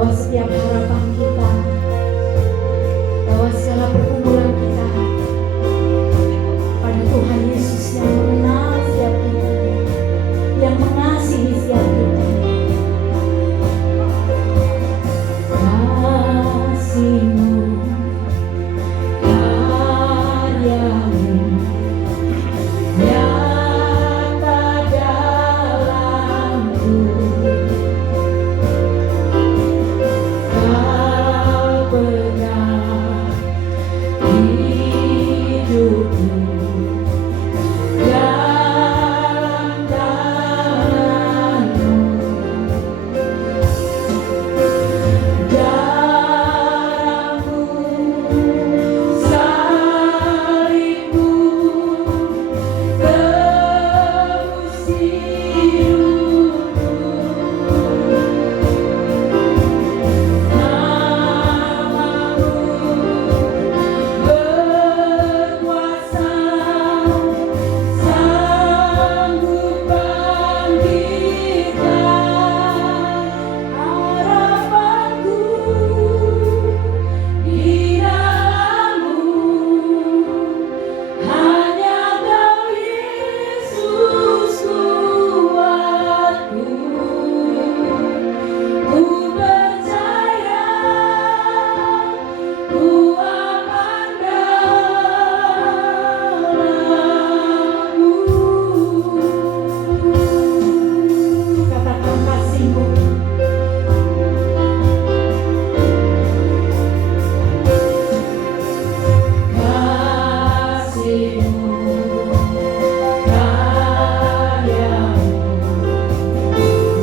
bahwa setiap harapan kita, bahwa segala pergumulan kita pada Tuhan Yesus yang mengenal setiap kita, yang mengasihi setiap kita. Kasih-Mu, karya-Mu nyata dalamku. Kau pegang hidupku dalam tangan-Mu. Darah-Mu, salib-Mu, tebus hidupku. Nama-Mu berkuasa, sanggup bangkitkan harapanku di dalam-Mu. Hanya Kau Yesus kuatku. Ku percaya, ku aman dalam-Mu. Katakan kasih-Mu. Kasih-Mu, karya-Mu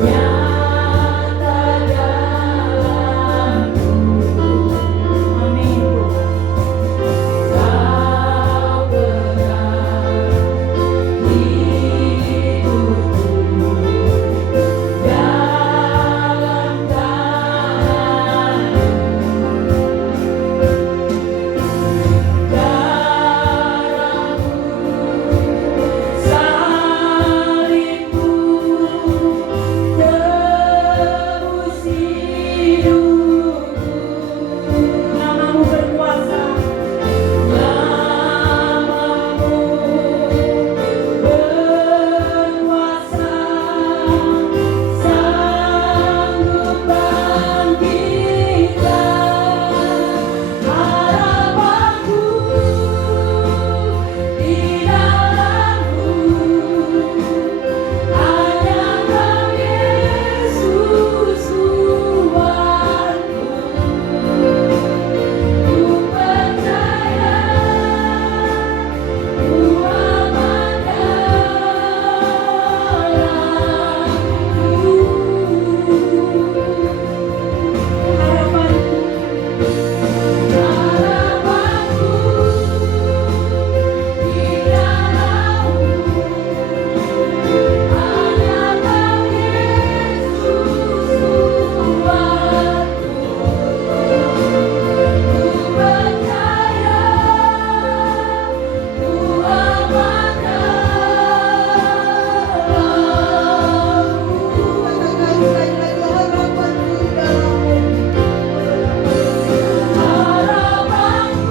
nyata dalamku. Amin Tuhan. Kau pegang hidupku dalam tangan-Mu. Darah-Mu, salib-Mu, tebus hidupku. Nama-Mu berkuasa, nama-Mu berkuasa, sanggup bangkitkan harapanku di dalam-Mu. Hanya Kau Yesus kuatku. Ku percaya, ku aman dalam-Mu. Harapanku, harapanku di dalam-Mu. Hanya Kau Yesus kuatku. Ku percaya, ku aman dalam-Mu.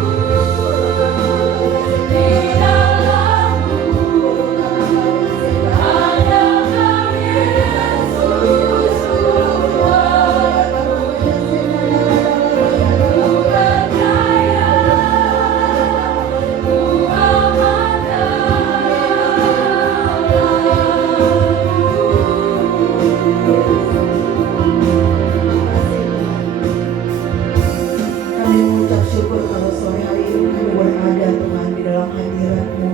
Harapanku di dalam-Mu. Hanya Kau Yesus kuatku. Ku percaya, ku aman Kami mengucap syukur kalau sore hari ini kami boleh ada Tuhan di dalam hadirat-Mu.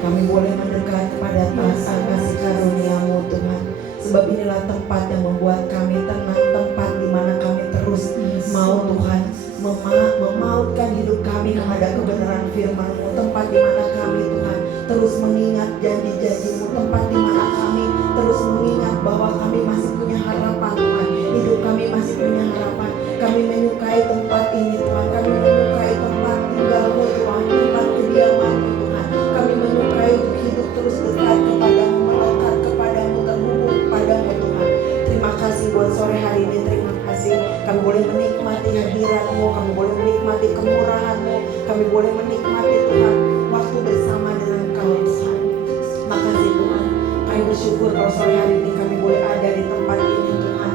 Kami boleh mendekat kepada tahta kasih karunia-Mu Tuhan. Sebab inilah tempat yang membuat kami tenang, tempat di mana kami terus mau Tuhan memautkan hidup kami kepada kebenaran firman-Mu. Tempat di mana kami Tuhan terus mengingat janji-janji-Mu. Tempat di mana kami terus mengingat bahwa kami masih punya harapan Tuhan. Hidup kami masih punya harapan. Kami menyukai tempat ini Tuhan. Kami menyukai tempat tinggal-Mu Tuhan, tempat kediaman-Mu Tuhan. Kami menyukai untuk hidup terus dekat kepadamu, melekat kepadamu, terhubung kepadamu Tuhan. Terima kasih buat sore hari ini. Terima kasih kami boleh kami boleh menikmati Tuhan waktu bersama dengan Engkau Tuhan. Makasih Tuhan, kami bersyukur kalau sore hari ini kami boleh ada di tempat ini Tuhan.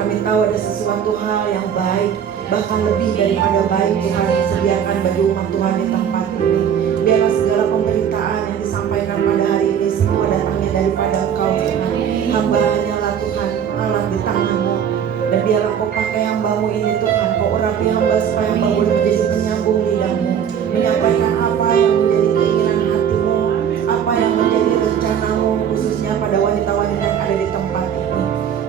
Kami tahu ada sesuatu hal yang baik, bahkan lebih daripada baik Tuhan disediakan bagi umat Tuhan di tempat ini. Biarlah segala pemberitaan yang disampaikan pada hari ini semua datangnya daripada Engkau Tuhan. Hamba hanyalah Tuhan alat di tangan-Mu. Dan biarlah Kau pakai hamba-Mu ini Tuhan, Kau urapi hamba supaya hamba boleh menjadi penyambung lidah-Mu, menyampaikan apa yang menjadi keinginan hati-Mu, apa yang menjadi rencana-Mu, khususnya pada wanita-wanita yang ada di tempat ini.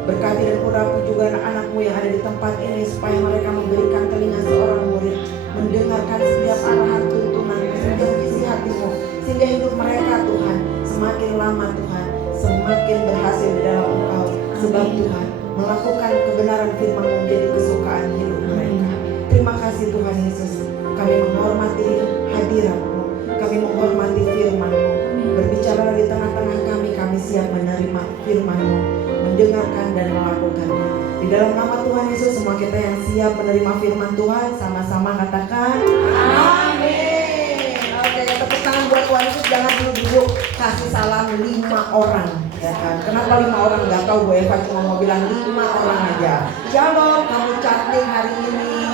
Berkati dan urapi juga anak-anak-Mu yang ada di tempat ini, supaya mereka memberikan telinga seorang murid, mendengarkan setiap arahan tuntunan, setiap visi hati-Mu, sehingga hidup mereka Tuhan semakin lama Tuhan, semakin berhasil di dalam Engkau. Sebab Tuhan melakukan kebenaran firman-Mu menjadi kesukaan hidup mereka. Terima kasih Tuhan Yesus. Kami menghormati hadirat-Mu, kami menghormati firman-Mu. Berbicara di tengah-tengah kami, kami siap menerima firman-Mu, mendengarkan dan melakukannya. Di dalam nama Tuhan Yesus, semua kita yang siap menerima firman Tuhan, sama-sama katakan amin. Oke, tepuk tangan buat Tuhan Yesus. Jangan dulu kasih salam 5 orang, ya kan? Kenapa 5 orang? Gak tahu, Bu Eva cuma mau bilang 5 orang aja. Shalom, kamu cantik hari ini,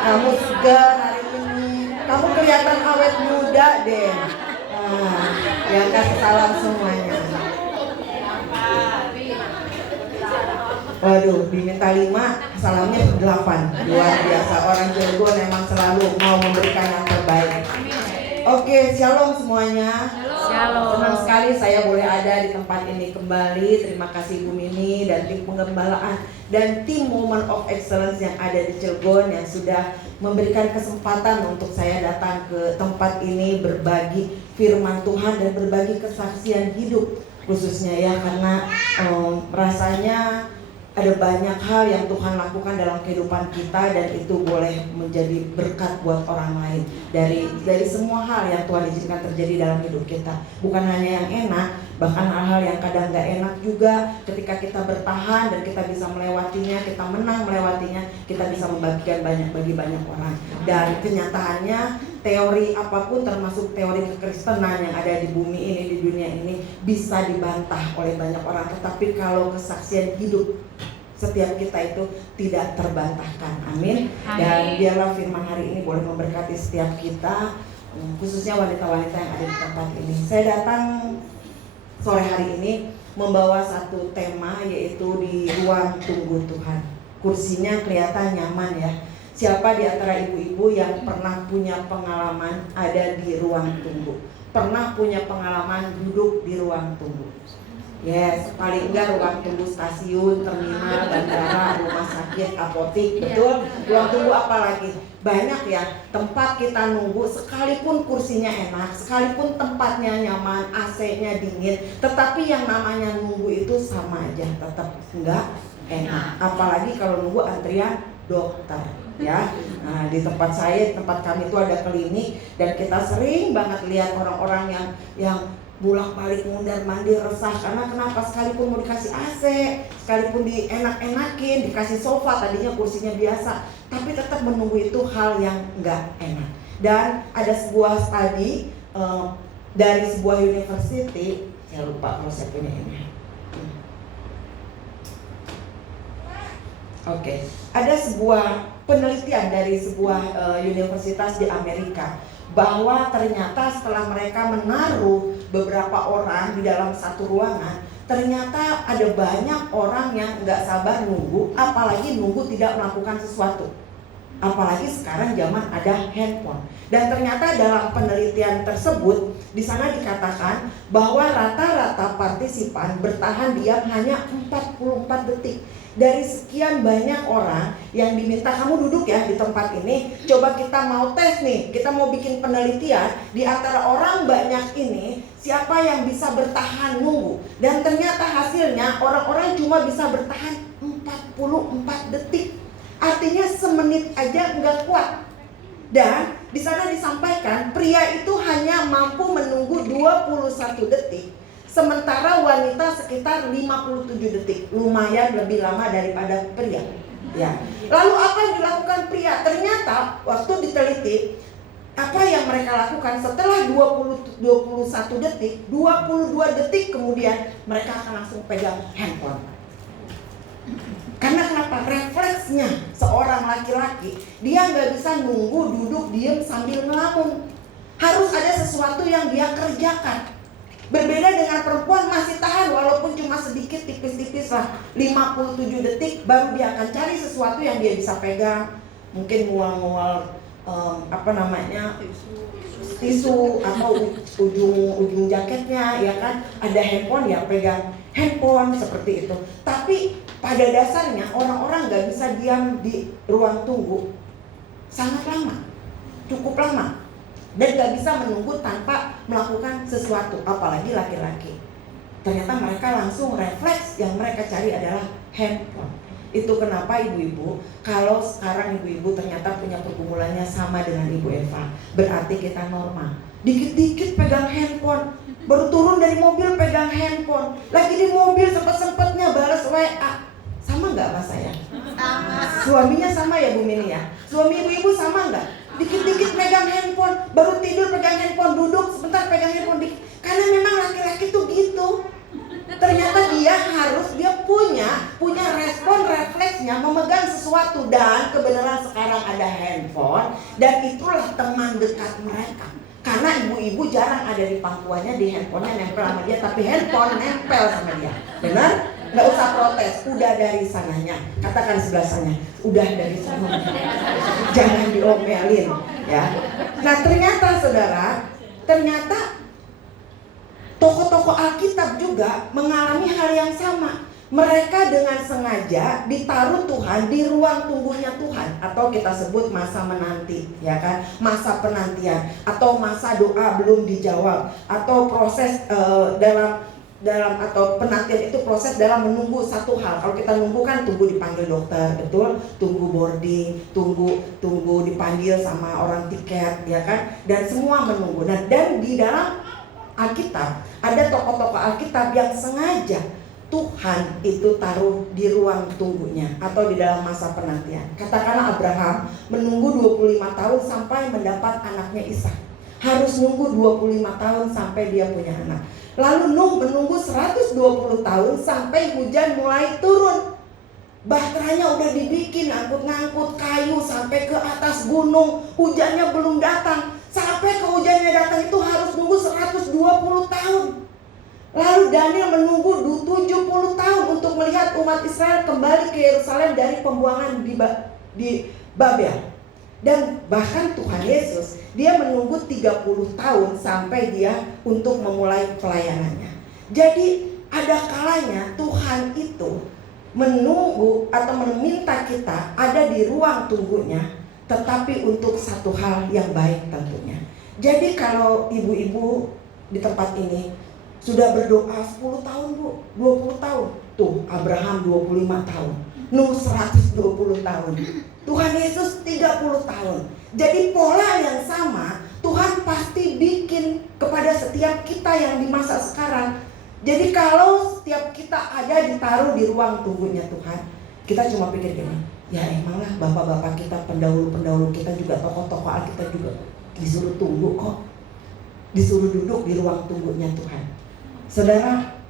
kamu segar hari ini, kamu kelihatan awet muda deh. Nah, yang kasih salam semuanya. Waduh, diminta 5, salamnya 8. Luar biasa, orang Cilegon memang selalu mau memberikan yang terbaik. Oke, shalom semuanya. Shalom. Senang sekali saya boleh ada di tempat ini kembali. Terima kasih Bu Mimi dan tim pengembalaan dan tim Moment of Excellence yang ada di Cilegon yang sudah memberikan kesempatan untuk saya datang ke tempat ini berbagi firman Tuhan dan berbagi kesaksian hidup khususnya ya, karena rasanya ada banyak hal yang Tuhan lakukan dalam kehidupan kita dan itu boleh menjadi berkat buat orang lain. Dari semua hal yang Tuhan izinkan terjadi dalam hidup kita, bukan hanya yang enak, bahkan hal-hal yang kadang gak enak juga. Ketika kita bertahan dan kita bisa melewatinya, kita menang melewatinya, kita bisa membagikan bagi banyak orang. Dan kenyataannya teori apapun, termasuk teori kekristenan yang ada di bumi ini, di dunia ini, bisa dibantah oleh banyak orang. Tetapi kalau kesaksian hidup setiap kita itu tidak terbantahkan. Amin. Dan biarlah firman hari ini boleh memberkati setiap kita, khususnya wanita-wanita yang ada di tempat ini. Saya datang sore hari ini membawa satu tema, yaitu di ruang tunggu Tuhan. Kursinya kelihatan nyaman ya. Siapa di antara ibu-ibu yang pernah punya pengalaman ada di ruang tunggu? Pernah punya pengalaman duduk di ruang tunggu? Yes, paling enggak ruang tunggu stasiun, terminal, bandara, rumah sakit, apotik, betul? Ruang tunggu apa lagi? Banyak ya, tempat kita nunggu, sekalipun kursinya enak, sekalipun tempatnya nyaman, AC-nya dingin, tetapi yang namanya nunggu itu sama aja, tetap enggak enak. Apalagi kalau nunggu antrian dokter. Ya, nah, di tempat kami itu ada klinik dan kita sering banget lihat orang-orang yang bolak-balik mundar mandir resah karena kenapa? Sekalipun mau dikasih AC, sekalipun dienak-enakin, dikasih sofa, tadinya kursinya biasa, tapi tetap menunggu itu hal yang nggak enak. Dan ada sebuah studi dari sebuah university, saya lupa kalau saya punya ini. Oke, ada sebuah penelitian dari sebuah universitas di Amerika bahwa ternyata setelah mereka menaruh beberapa orang di dalam satu ruangan, ternyata ada banyak orang yang nggak sabar nunggu, apalagi nunggu tidak melakukan sesuatu. Apalagi sekarang zaman ada handphone. Dan ternyata dalam penelitian tersebut di sana dikatakan bahwa rata-rata partisipan bertahan diam hanya 44 detik. Dari sekian banyak orang yang diminta kamu duduk ya di tempat ini, coba kita mau tes nih, kita mau bikin penelitian di antara orang banyak ini, siapa yang bisa bertahan nunggu. Dan ternyata hasilnya orang-orang cuma bisa bertahan 44 detik. Artinya semenit aja nggak kuat. Dan di sana disampaikan pria itu hanya mampu menunggu 21 detik, sementara wanita sekitar 57 detik. Lumayan lebih lama daripada pria. Ya. Lalu apa yang dilakukan pria? Ternyata waktu diteliti, apa yang mereka lakukan setelah 21 detik, 22 detik kemudian mereka akan langsung pegang handphone. Karena kenapa? Refleksnya seorang laki-laki, dia nggak bisa nunggu duduk diem sambil ngelamun. Harus ada sesuatu yang dia kerjakan. Berbeda dengan perempuan masih tahan walaupun cuma sedikit, tipis-tipis lah, 57 detik baru dia akan cari sesuatu yang dia bisa pegang. Mungkin mual-mual tisu atau ujung jaketnya, ya kan, ada handphone, ya pegang handphone seperti itu. Tapi pada dasarnya orang-orang nggak bisa diam di ruang tunggu sangat lama, cukup lama, dan nggak bisa menunggu tanpa melakukan sesuatu, apalagi laki-laki. Ternyata mereka langsung refleks yang mereka cari adalah handphone. Itu kenapa ibu-ibu, kalau sekarang ibu-ibu ternyata punya pergumulannya sama dengan Ibu Eva, berarti kita normal. Dikit-dikit pegang handphone, baru turun dari mobil pegang handphone, lagi di mobil sempet-sempetnya balas WA. Sama nggak mas saya? Sama. Suaminya sama ya Bu Mini ya? Suami ibu-ibu sama nggak? Dikit-dikit pegang handphone, baru tidur pegang handphone, duduk sebentar pegang handphone. Karena memang laki-laki tuh gitu. Ternyata dia punya respon refleksnya memegang sesuatu, dan kebenaran sekarang ada handphone, dan itulah teman dekat mereka. Karena ibu-ibu jarang ada di pangkuannya, di handphonenya nempel sama dia, tapi handphone nempel sama dia. Benar? Nggak usah protes, udah dari sananya. Katakan sebelah sana, udah dari sananya. Jangan diomelin, ya. Nah ternyata saudara, tokoh-tokoh Alkitab juga mengalami hal yang sama. Mereka dengan sengaja ditaruh Tuhan di ruang tunggunya Tuhan, atau kita sebut masa menanti, ya kan? Masa penantian, atau masa doa belum dijawab, atau proses dalam atau penantian itu proses dalam menunggu satu hal. Kalau kita nunggu kan tunggu dipanggil dokter, betul? Tunggu boarding, tunggu dipanggil sama orang tiket, ya kan? Dan semua menunggu. Nah, dan di dalam Alkitab ada tokoh-tokoh Alkitab yang sengaja Tuhan itu taruh di ruang tunggunya atau di dalam masa penantian. Katakanlah Abraham menunggu 25 tahun sampai mendapat anaknya Ishak. Harus nunggu 25 tahun sampai dia punya anak. Lalu Nuh menunggu 120 tahun sampai hujan mulai turun. Bahteranya udah dibikin, ngangkut-ngangkut kayu sampai ke atas gunung, hujannya belum datang. Sampai ke hujannya datang itu harus nunggu 120 tahun. Lalu Daniel menunggu 70 tahun untuk melihat umat Israel kembali ke Yerusalem dari pembuangan di Babel. Dan bahkan Tuhan Yesus, dia menunggu 30 tahun sampai dia untuk memulai pelayanannya. Jadi ada kalanya Tuhan itu menunggu atau meminta kita ada di ruang tunggunya, tetapi untuk satu hal yang baik tentunya. Jadi kalau ibu-ibu di tempat ini sudah berdoa 10 tahun Bu, 20 tahun. Tuh Abraham 25 tahun, Nuh 120 tahun, Tuhan Yesus 30 tahun. Jadi pola yang sama Tuhan pasti bikin kepada setiap kita yang di masa sekarang. Jadi kalau setiap kita ada ditaruh di ruang tunggunya Tuhan, kita cuma pikir gini, ya emanglah bapak-bapak kita, pendahulu-pendahulu kita juga, tokoh-tokoh Alkitab juga disuruh tunggu kok, disuruh duduk di ruang tunggunya Tuhan. Saudara,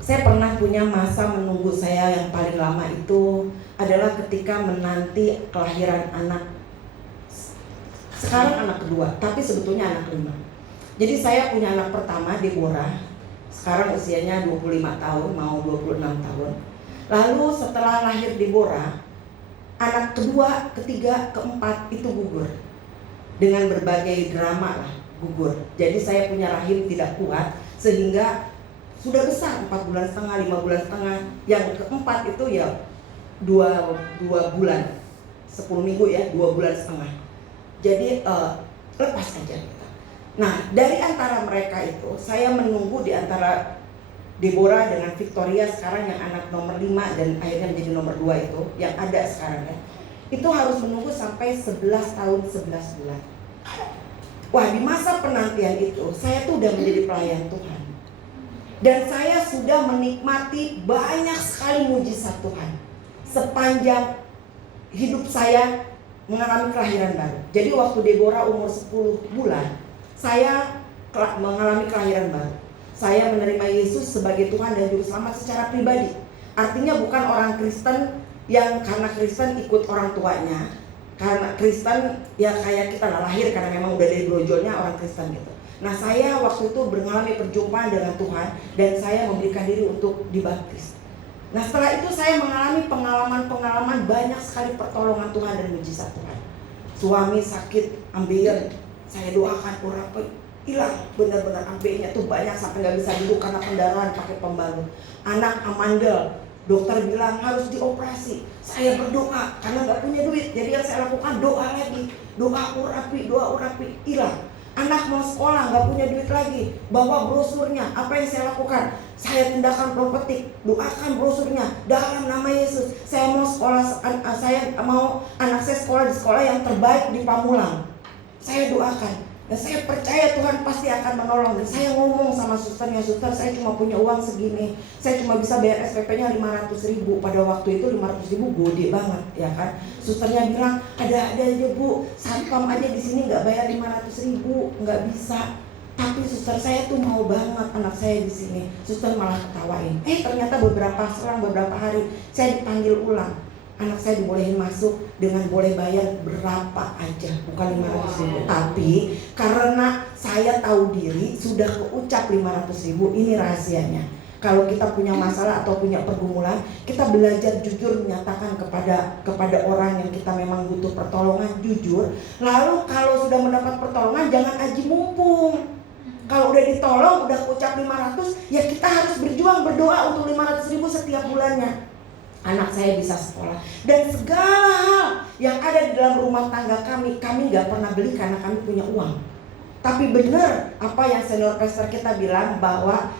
saya pernah punya masa menunggu saya yang paling lama itu adalah ketika menanti kelahiran anak. Sekarang anak kedua, tapi sebetulnya anak kelima. Jadi saya punya anak pertama, Deborah. Sekarang usianya 25 tahun, mau 26 tahun. Lalu setelah lahir Deborah, anak kedua, ketiga, keempat itu gugur. Dengan berbagai drama lah, gugur. Jadi saya punya rahim tidak kuat, sehingga sudah besar 4 bulan setengah, 5 bulan setengah. Yang keempat itu ya 2 bulan, 10 minggu ya, 2 bulan setengah. Jadi lepas aja gitu. Nah dari antara mereka itu saya menunggu di antara Deborah dengan Victoria sekarang yang anak nomor 5 dan akhirnya menjadi nomor 2 itu yang ada sekarang ya. Itu harus menunggu sampai 11 tahun 11 bulan. Wah, di masa penantian itu saya tuh udah menjadi pelayan Tuhan. Dan saya sudah menikmati banyak sekali mujizat Tuhan. Sepanjang hidup saya mengalami kelahiran baru. Jadi waktu Deborah umur 10 bulan, saya mengalami kelahiran baru. Saya menerima Yesus sebagai Tuhan dan Juru Selamat secara pribadi. Artinya bukan orang Kristen yang karena Kristen ikut orang tuanya. Karena Kristen ya kayak kita lahir karena memang udah dari brojolnya orang Kristen gitu. Nah, saya waktu itu mengalami perjumpaan dengan Tuhan dan saya memberikan diri untuk dibaptis. Nah, setelah itu saya mengalami pengalaman-pengalaman banyak sekali pertolongan Tuhan dan mujizat Tuhan. Suami sakit ambeien, saya doakan urape hilang, benar-benar ambeinya tuh banyak sampai nggak bisa duduk karena pendarahan pakai pembalut. Anak amandel, dokter bilang harus dioperasi. Saya berdoa karena nggak punya duit, jadi yang saya lakukan doa lagi, doa urapi hilang. Anak mau sekolah nggak punya duit lagi, bawa brosurnya. Apa yang saya lakukan? Saya tindakan propetik, doakan brosurnya dalam nama Yesus. Saya mau sekolah, saya mau anak saya sekolah di sekolah yang terbaik di Pamulang. Saya doakan dan saya percaya Tuhan pasti akan menolong. Dan saya ngomong sama susternya, suster saya cuma punya uang segini, saya cuma bisa bayar SPP-nya 500.000. Pada waktu itu 500.000 gede banget, ya kan? Susternya bilang ada aja Bu, satpam aja di sini nggak bayar 500.000, nggak bisa. Tapi suster saya tuh mau banget anak saya di sini. Suster malah ketawain. Ternyata beberapa hari saya dipanggil ulang. Anak saya dibolehin masuk dengan boleh bayar berapa aja, bukan 500.000. Tapi karena saya tahu diri sudah keucap 500.000, ini rahasianya. Kalau kita punya masalah atau punya pergumulan, kita belajar jujur menyatakan kepada orang yang kita memang butuh pertolongan, jujur. Lalu kalau sudah mendapat pertolongan, jangan aji mumpung. Kalau udah ditolong, udah keucap 500, ya kita harus berjuang berdoa untuk 500.000 setiap bulannya. Anak saya bisa sekolah dan segala hal yang ada di dalam rumah tangga kami gak pernah beli karena kami punya uang. Tapi benar apa yang senior pastor kita bilang bahwa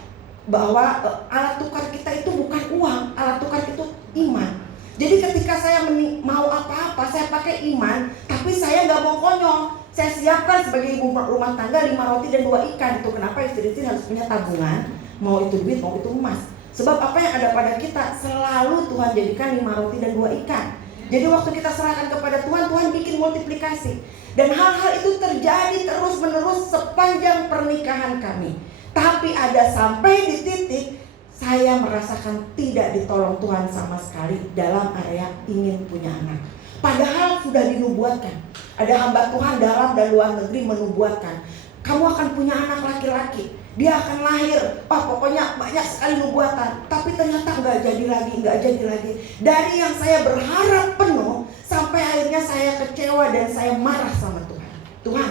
alat tukar kita itu bukan uang, alat tukar itu iman. Jadi ketika saya mau apa-apa, saya pakai iman, tapi saya gak mau konyol. Saya siapkan sebagai ibu rumah tangga 5 roti dan 2 ikan. Itu kenapa istri-istri harus punya tabungan, mau itu duit, mau itu emas. Sebab apa yang ada pada kita selalu Tuhan jadikan 5 roti dan 2 ikan. Jadi waktu kita serahkan kepada Tuhan, Tuhan bikin multiplikasi. Dan hal-hal itu terjadi terus-menerus sepanjang pernikahan kami. Tapi ada sampai di titik saya merasakan tidak ditolong Tuhan sama sekali dalam area ingin punya anak. Padahal sudah dinubuatkan. Ada hamba Tuhan dalam dan luar negeri menubuatkan, kamu akan punya anak laki-laki, dia akan lahir. Pokoknya banyak sekali nubuatan. Tapi ternyata nggak jadi lagi. Dari yang saya berharap penuh, sampai akhirnya saya kecewa dan saya marah sama Tuhan. Tuhan,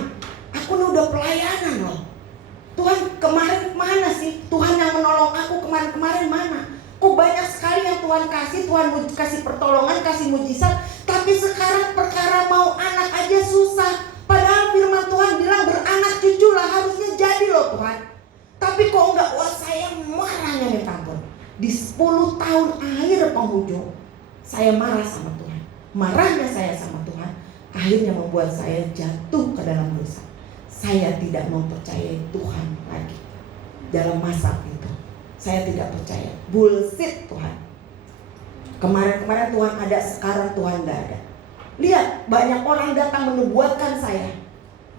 aku ini udah pelayanan loh. Tuhan, kemarin mana sih? Tuhan yang menolong aku kemarin mana? Kok banyak sekali yang Tuhan kasih pertolongan, kasih mujizat. Tapi sekarang perkara mau anak aja susah. Padahal firman Tuhan bilang beranak cucu lah harusnya jadi loh Tuhan. Tapi kok enggak? Wah, saya marahnya minta ampun. Di 10 tahun akhir penghujung, saya marah sama Tuhan. Marahnya saya sama Tuhan akhirnya membuat saya jatuh ke dalam dosa. Saya tidak mempercayai Tuhan lagi. Dalam masa itu saya tidak percaya. Bullshit Tuhan. Kemarin Tuhan ada, sekarang Tuhan gak ada. Lihat, banyak orang datang menubuatkan saya.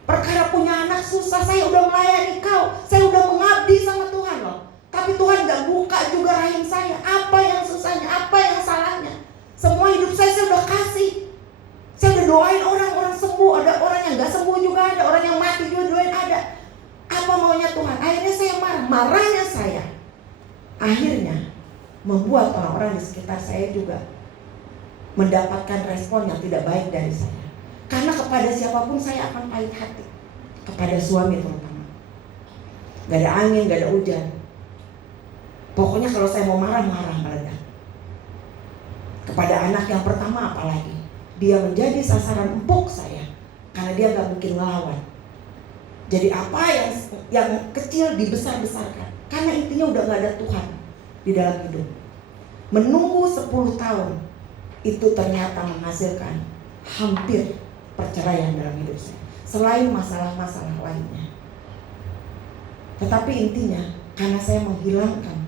Perkara punya anak susah, saya udah melayani kau, saya udah mengabdi sama Tuhan loh. Tapi Tuhan gak buka juga rahim saya. Apa yang susahnya, apa yang salahnya? Semua hidup saya udah kasih. Saya udah doain orang sembuh, ada orang yang gak sembuh juga ada, orang yang mati juga doain ada. Apa maunya Tuhan? Akhirnya saya marah. Marahnya saya akhirnya membuat orang-orang di sekitar saya juga mendapatkan respon yang tidak baik dari saya. Karena kepada siapapun saya akan pahit hati. Kepada suami terutama. Gak ada angin, gak ada hujan. Pokoknya kalau saya mau marah meledak. Kepada anak yang pertama apalagi, dia menjadi sasaran empuk saya. Karena dia gak mungkin ngelawan. Jadi apa yang kecil dibesar-besarkan. Karena intinya udah gak ada Tuhan di dalam hidup. Menunggu 10 tahun itu ternyata menghasilkan hampir perceraian dalam hidup saya. Selain masalah-masalah lainnya. Tetapi intinya karena saya menghilangkan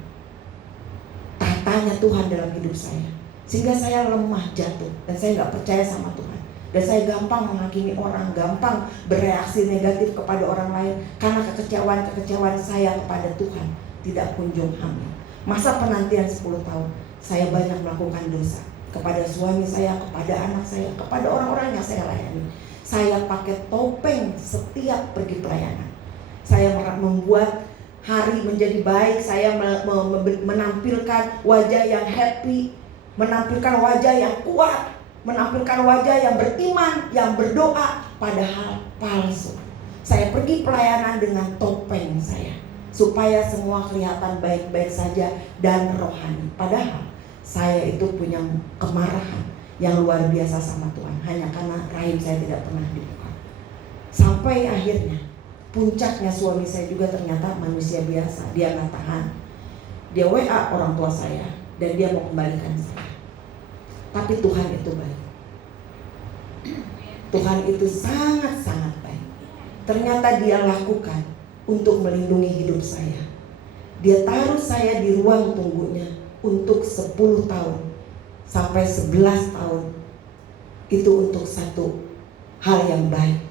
tatanya Tuhan dalam hidup saya, sehingga saya lemah jatuh dan saya gak percaya sama Tuhan. Dan saya gampang menghakimi orang, gampang bereaksi negatif kepada orang lain karena kekecewaan saya kepada Tuhan tidak kunjung hamil. Masa penantian 10 tahun, saya banyak melakukan dosa kepada suami saya, kepada anak saya, kepada orang-orang yang saya layani. Saya pakai topeng setiap pergi pelayanan. Saya membuat hari menjadi baik. Saya menampilkan wajah yang happy, menampilkan wajah yang kuat, menampilkan wajah yang beriman, yang berdoa, padahal palsu. Saya pergi pelayanan dengan topeng saya, supaya semua kelihatan baik-baik saja dan rohani. Padahal saya itu punya kemarahan yang luar biasa sama Tuhan, hanya karena rahim saya tidak pernah dibuka. Sampai akhirnya, puncaknya suami saya juga ternyata manusia biasa. Dia nggak tahan, dia WA orang tua saya, dan dia mau kembalikan saya. Tapi Tuhan itu baik. Tuhan itu sangat-sangat baik. Ternyata dia lakukan untuk melindungi hidup saya. Dia taruh saya di ruang tunggunya untuk 10 tahun sampai 11 tahun. Itu untuk satu hal yang baik,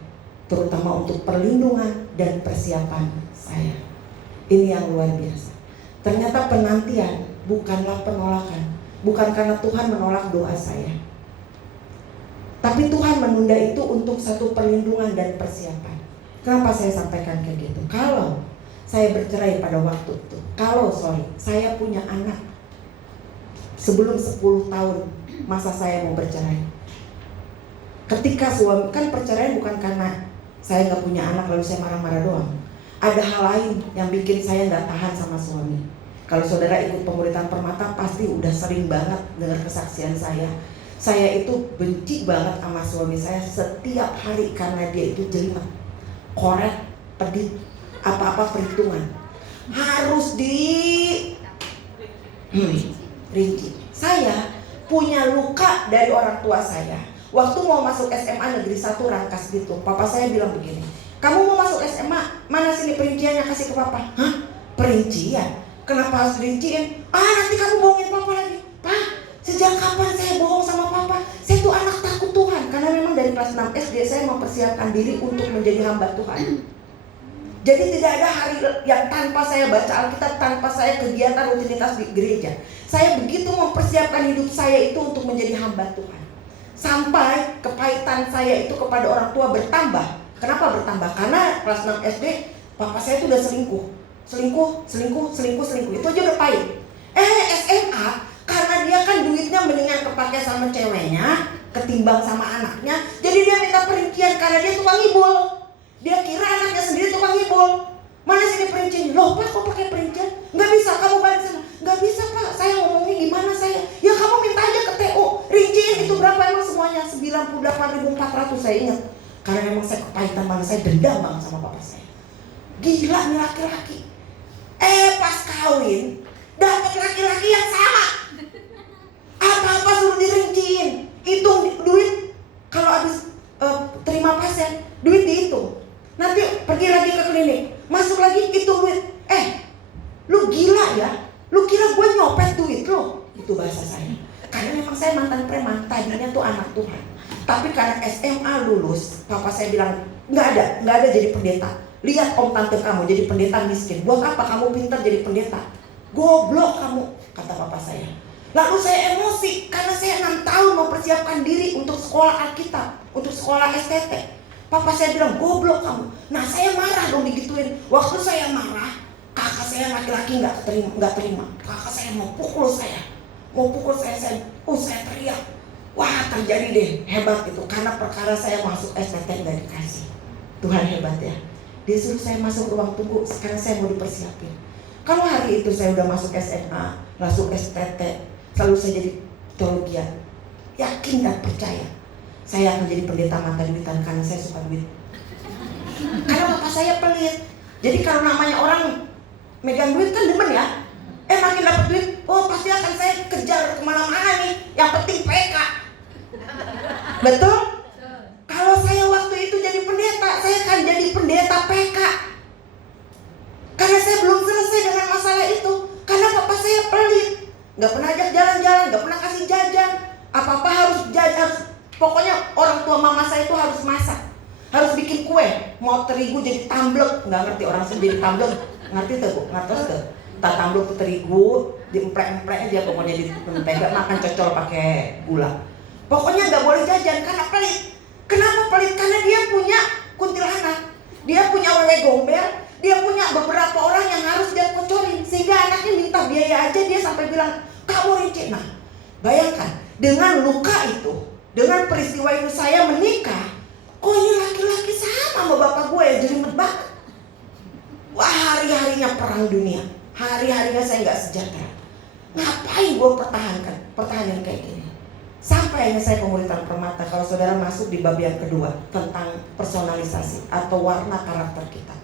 terutama untuk perlindungan dan persiapan saya. Ini yang luar biasa. Ternyata penantian bukanlah penolakan. Bukan karena Tuhan menolak doa saya, tapi Tuhan menunda itu untuk satu perlindungan dan persiapan. Kenapa saya sampaikan kayak gitu? Kalau saya bercerai pada waktu itu, saya punya anak sebelum 10 tahun masa saya mau bercerai. Ketika suami, kan perceraian bukan karena saya gak punya anak lalu saya marah-marah doang. Ada hal lain yang bikin saya gak tahan sama suami. Kalau saudara ikut pemuritan Permata pasti udah sering banget dengar kesaksian saya. Saya itu benci banget sama suami saya setiap hari karena dia itu jelimet, korek, pedit, apa-apa perhitungan harus rinci. Saya punya luka dari orang tua saya. Waktu mau masuk SMA Negeri 1 Rangkas gitu, papa saya bilang begini, kamu mau masuk SMA, mana sini perinciannya, kasih ke papa. Hah? Perincian? Kenapa harus dirinciin? Nanti kamu bohongin papa lagi. Pak, sejak kapan saya bohong sama papa? Saya tuh anak takut Tuhan. Karena memang dari kelas 6 SD saya mempersiapkan diri untuk menjadi hamba Tuhan. Jadi tidak ada hari yang tanpa saya baca Alkitab, tanpa saya kegiatan rutinitas di gereja. Saya begitu mempersiapkan hidup saya itu untuk menjadi hamba Tuhan. Sampai kepahitan saya itu kepada orang tua bertambah. Kenapa bertambah? Karena kelas 6 SD papa saya itu udah selingkuh, itu aja udah pahit. SMA, karena dia kan duitnya mendingan kepake sama ceweknya ketimbang sama anaknya, jadi dia minta perincian karena dia tukang ngibul. Dia kira anaknya sendiri tukang ngibul. Mana sini perincian? Loh Pak, kok pakai perincian? Nggak bisa, kamu balik sana. Nggak bisa Pak, saya ngomongnya gimana saya? Ya kamu minta aja ke TU, rinciin itu berapa emang semuanya? 98.400 saya ingat. Karena memang saya kepahitan banget, saya dendam banget sama papa saya. Gila nih laki-laki. Pas kawin dapat laki-laki yang sama, apa-apa suruh dirinciin, hitung duit. Kalau habis terima pasien, duit dihitung. Nanti pergi lagi ke klinik, masuk lagi hitung duit. Lu gila ya? Lu kira gue nyopet duit lu? Itu bahasa saya. Karena memang saya mantan preman, tadinya tuh anak Tuhan. Tapi karena SMA lulus, papa saya bilang nggak ada jadi pendeta. Lihat om tante kamu jadi pendeta miskin. Buat apa kamu pintar jadi pendeta? Goblok kamu, kata papa saya. Lalu saya emosi karena saya 6 tahun mempersiapkan diri untuk sekolah Alkitab, untuk sekolah STT. Papa saya bilang goblok kamu. Nah saya marah dong digituin. Waktu saya marah, kakak saya laki-laki nggak terima. Kakak saya mau pukul saya, saya teriak. Wah terjadi deh, hebat itu. Karena perkara saya masuk STT nggak dikasih. Tuhan hebat ya. Dia suruh saya masuk ruang tunggu, sekarang saya mau dipersiapin. Kalau hari itu saya udah masuk SMA, masuk STT, selalu saya jadi teologian, yakin dan percaya saya akan jadi pendeta mata duitan karena saya suka duit. Karena bapak saya pelit. Jadi kalau namanya orang megang duit kan demen ya. Makin dapat duit, pasti akan saya kejar kemana-mana nih. Yang penting PK. Betul? Kalau saya waktu itu jadi pendeta, saya akan jadi pendeta PK. Karena saya belum selesai dengan masalah itu. Karena papa saya pelit, gak pernah ajak jalan-jalan, gak pernah kasih jajan. Apa-apa harus jajan. Pokoknya orang tua mama terigu jadi tamblek, nggak ngerti orang sendiri tamblek, ngerti tuh Bu? Ngerti tuh? Tak tamblek tuh terigu, diemprek-emprek aja pokoknya di mentega, makan cocol pakai gula. Pokoknya nggak boleh jajan karena pelit. Kenapa pelit? Karena dia punya kuntilanak, dia punya wewe gombel, dia punya beberapa orang yang harus dia kocorin, sehingga anaknya minta biaya aja dia sampai bilang kamu rinci. Nah, bayangkan dengan luka itu, dengan peristiwa itu saya menikah. Oh ini laki-laki sama bapak gue yang jelimet banget. Wah, hari-harinya perang dunia, hari-harinya saya nggak sejahtera. Ngapain gue pertahanan kayak gini? Sampai akhirnya saya pemuritan Permata. Kalau saudara masuk di bab yang kedua tentang personalisasi atau warna karakter kita,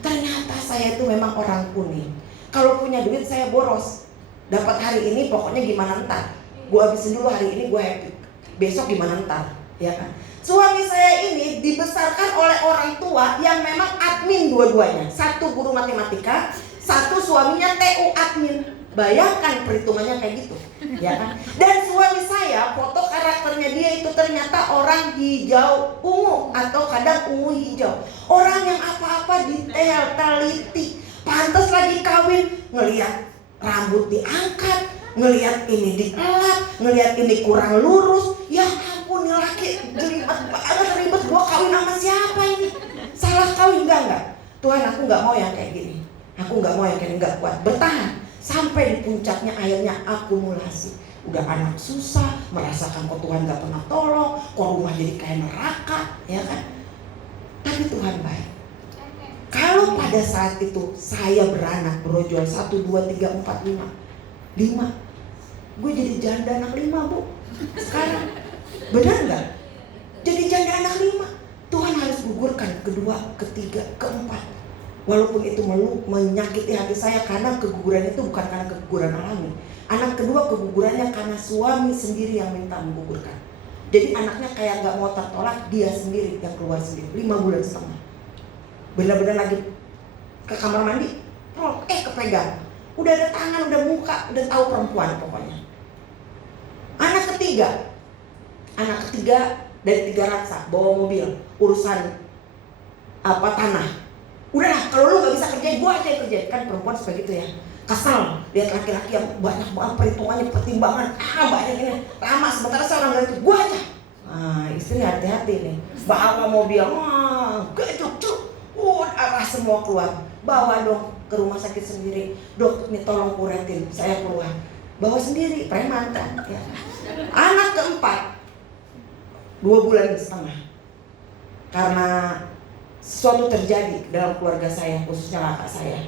ternyata saya itu memang orang kuning. Kalau punya duit saya boros. Dapat hari ini pokoknya gimana ntar. Gue habisin dulu hari ini, gue happy. Besok gimana ntar, ya kan? Suami saya ini dibesarkan oleh orang tua yang memang admin dua-duanya. Satu guru matematika, satu suaminya TU admin. Bayangkan perhitungannya kayak gitu, ya kan? Dan suami saya, foto karakternya dia itu ternyata orang hijau ungu atau kadang ungu hijau. Orang yang apa-apa detail, teliti. Pantas lagi kawin, ngelihat rambut diangkat, ngelihat ini dikelap, ngelihat ini kurang lurus. Ya ampun, ini laki jelimet banget, ribet. Gua kawin sama siapa ini? Salah kawin enggak? Tuhan, aku nggak mau yang kayak gini. Aku nggak mau yang kayak nggak kuat. Bertahan. Sampai di puncaknya akhirnya akumulasi. Udah anak susah, merasakan kok Tuhan gak pernah tolong, kok rumah jadi kayak neraka, ya kan? Tapi Tuhan baik. Kalau pada saat itu saya beranak brojol 1, 2, 3, 4, 5 gue jadi janda anak 5 Bu. Sekarang benar gak? Jadi janda anak 5. Tuhan harus gugurkan kedua, ketiga, keempat. Walaupun itu menyakiti hati saya, karena keguguran itu bukan karena keguguran alami. Anak kedua kegugurannya karena suami sendiri yang minta menggugurkan. Jadi anaknya kayak gak mau tertolak, dia sendiri yang keluar sendiri. 5 bulan setengah. Benar-benar lagi ke kamar mandi, kepegang. Udah ada tangan, udah muka, udah tahu perempuan pokoknya. Anak ketiga dari 3 raksa, bawa mobil, urusan tanah. Udahlah, kalau lu gak bisa kerjain, gue aja yang kerjain. Kan perempuan seperti itu ya, kesal lihat laki-laki yang banyak banget perhitungannya, pertimbangan, banyak ini, lama. Sementara seorang dari itu, gue aja. Istri hati-hati nih, bawa mobil, gejok, arah semua keluar. Bawa dong ke rumah sakit sendiri. Dok, nih tolong kuretin, saya keluar. Bawa sendiri, preman kan ya. Anak keempat 2 bulan setengah. Karena sesuatu terjadi dalam keluarga saya, khususnya kakak saya,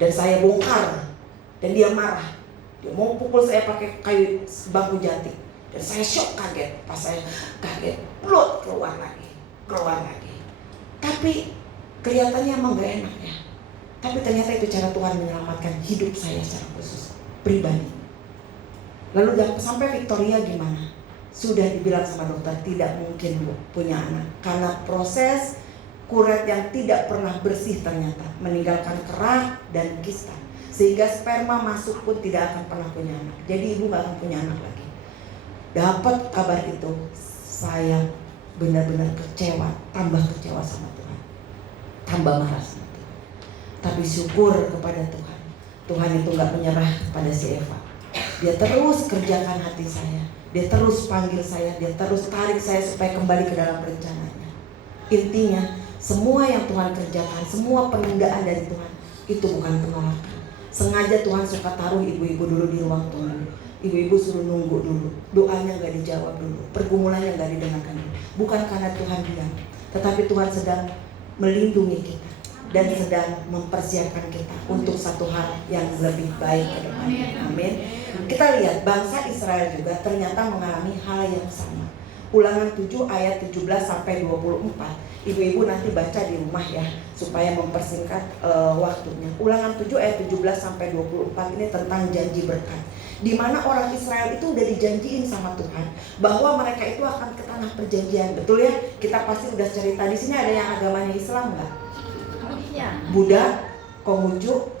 dan saya bongkar, dan dia marah, dia mau pukul saya pakai kayu bambu jati, dan saya shock, kaget. Pas saya kaget, plot keluar lagi. Tapi kelihatannya emang gak enak ya. Tapi ternyata itu cara Tuhan menyelamatkan hidup saya secara khusus, pribadi. Lalu sampai Victoria gimana? Sudah dibilang sama dokter tidak mungkin punya anak, karena proses kuret yang tidak pernah bersih ternyata meninggalkan kerah dan kista, sehingga sperma masuk pun tidak akan pernah punya anak. Jadi ibu gak akan punya anak lagi. Dapat kabar itu, saya benar-benar kecewa, tambah kecewa sama Tuhan, tambah marah sama Tuhan. Tapi syukur kepada Tuhan, Tuhan itu gak menyerah kepada si Eva. Dia terus kerjakan hati saya, dia terus panggil saya, dia terus tarik saya supaya kembali ke dalam rencananya. Intinya, semua yang Tuhan kerjakan, semua penundaan dari Tuhan, itu bukan penolakan. Sengaja Tuhan suka taruh ibu-ibu dulu di ruang tunggu. Ibu-ibu suruh nunggu dulu, doanya gak dijawab dulu, pergumulannya gak didengarkan dulu. Bukan karena Tuhan diam, tetapi Tuhan sedang melindungi kita dan sedang mempersiapkan kita untuk satu hal yang lebih baik ke depannya. Amin. Kita lihat bangsa Israel juga ternyata mengalami hal yang sama. Ulangan 7 ayat 17 sampai 24. Ibu-ibu nanti baca di rumah ya, supaya mempersingkat waktunya. Ulangan 7 ayat 17 sampai 24 ini tentang janji berkat, di mana orang Israel itu udah dijanjiin sama Tuhan bahwa mereka itu akan ke tanah perjanjian. Betul ya? Kita pasti udah cerita. Di sini ada yang agamanya Islam nggak? Buddha, Konghucu,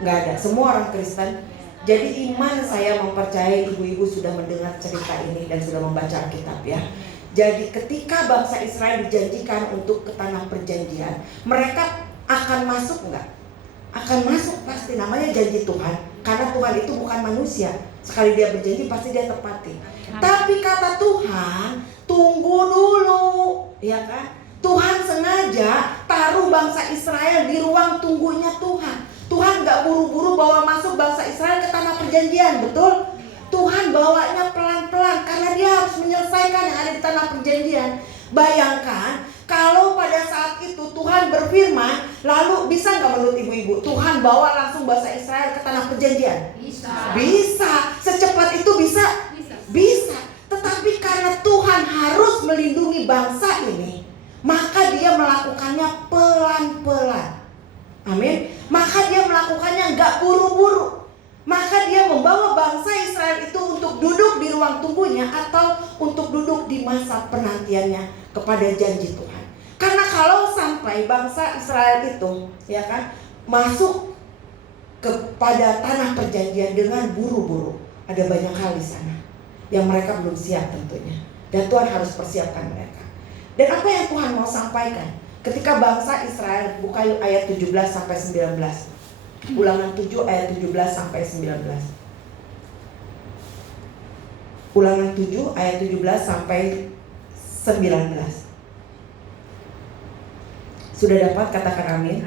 nggak ada. Semua orang Kristen. Jadi iman saya mempercayai ibu-ibu sudah mendengar cerita ini dan sudah membaca Alkitab ya. Jadi ketika bangsa Israel dijanjikan untuk ke tanah perjanjian, mereka akan masuk enggak? Akan masuk pasti, namanya janji Tuhan. Karena Tuhan itu bukan manusia. Sekali dia berjanji pasti dia tepati. Tapi kata Tuhan, tunggu dulu, ya kan? Tuhan sengaja taruh bangsa Israel di ruang tunggunya Tuhan. Tuhan gak buru-buru bawa masuk bangsa Israel ke tanah perjanjian, betul? Tuhan bawanya pelan-pelan karena dia harus menyelesaikan yang ada di tanah perjanjian. Bayangkan kalau pada saat itu Tuhan berfirman, lalu bisa gak menurut ibu-ibu Tuhan bawa langsung bangsa Israel ke tanah perjanjian? Bisa. Secepat itu bisa? Bisa. Tetapi karena Tuhan harus melindungi bangsa ini, maka dia melakukannya pelan-pelan. Amin. Maka dia melakukannya gak buru-buru. Maka dia membawa bangsa Israel itu untuk duduk di ruang tunggunya atau untuk duduk di masa penantiannya kepada janji Tuhan. Karena kalau sampai bangsa Israel itu, ya kan, masuk kepada tanah perjanjian dengan buru-buru, ada banyak hal di sana yang mereka belum siap tentunya. Dan Tuhan harus persiapkan mereka. Dan apa yang Tuhan mau sampaikan ketika bangsa Israel, buka yuk ayat 17 sampai 19. Ulangan 7 ayat 17 sampai 19. Ulangan 7 ayat 17 sampai 19. Sudah dapat? Katakan amin.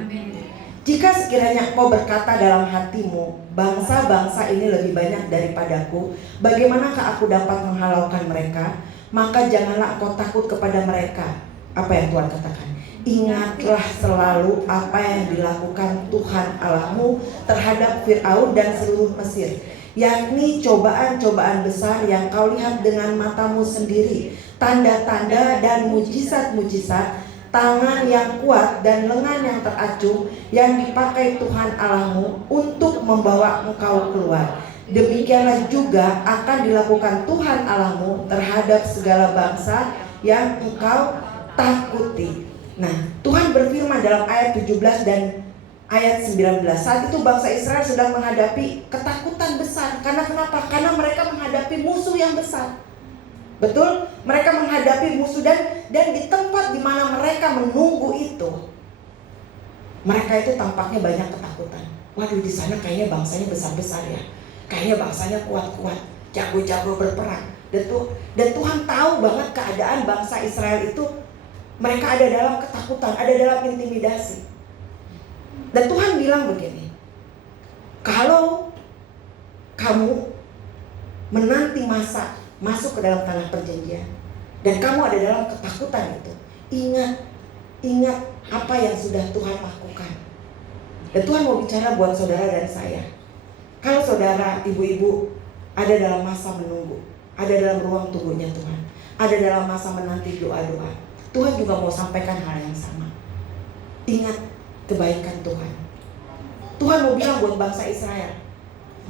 Jika sekiranya engkau berkata dalam hatimu, bangsa-bangsa ini lebih banyak daripadaku, bagaimanakah aku dapat menghalaukan mereka? Maka janganlah engkau takut kepada mereka. Apa yang Tuhan katakan? Ingatlah selalu apa yang dilakukan Tuhan Allahmu terhadap Fir'aun dan seluruh Mesir, yakni cobaan-cobaan besar yang kau lihat dengan matamu sendiri, tanda-tanda dan mujizat-mujizat, tangan yang kuat dan lengan yang teracung yang dipakai Tuhan Allahmu untuk membawa engkau keluar. Demikianlah juga akan dilakukan Tuhan Allahmu terhadap segala bangsa yang engkau takuti. Nah, Tuhan berfirman dalam ayat 17 dan ayat 19. Saat itu bangsa Israel sedang menghadapi ketakutan besar. Karena kenapa? Karena mereka menghadapi musuh yang besar. Betul? Mereka menghadapi musuh dan di tempat di mana mereka menunggu itu, mereka itu tampaknya banyak ketakutan. Waduh, di sana kayaknya bangsanya besar-besar ya. Kayaknya bangsanya kuat-kuat, jago-jago berperang. Dan Tuhan tahu banget keadaan bangsa Israel itu. Mereka ada dalam ketakutan, ada dalam intimidasi. Dan Tuhan bilang begini, kalau kamu menanti masa masuk ke dalam tanah perjanjian dan kamu ada dalam ketakutan itu, ingat apa yang sudah Tuhan lakukan. Dan Tuhan mau bicara buat saudara dan saya. Kalau saudara, ibu-ibu ada dalam masa menunggu, ada dalam ruang tunggunya Tuhan, ada dalam masa menanti doa-doa, Tuhan juga mau sampaikan hal yang sama. Ingat kebaikan Tuhan. Tuhan mau bilang buat bangsa Israel,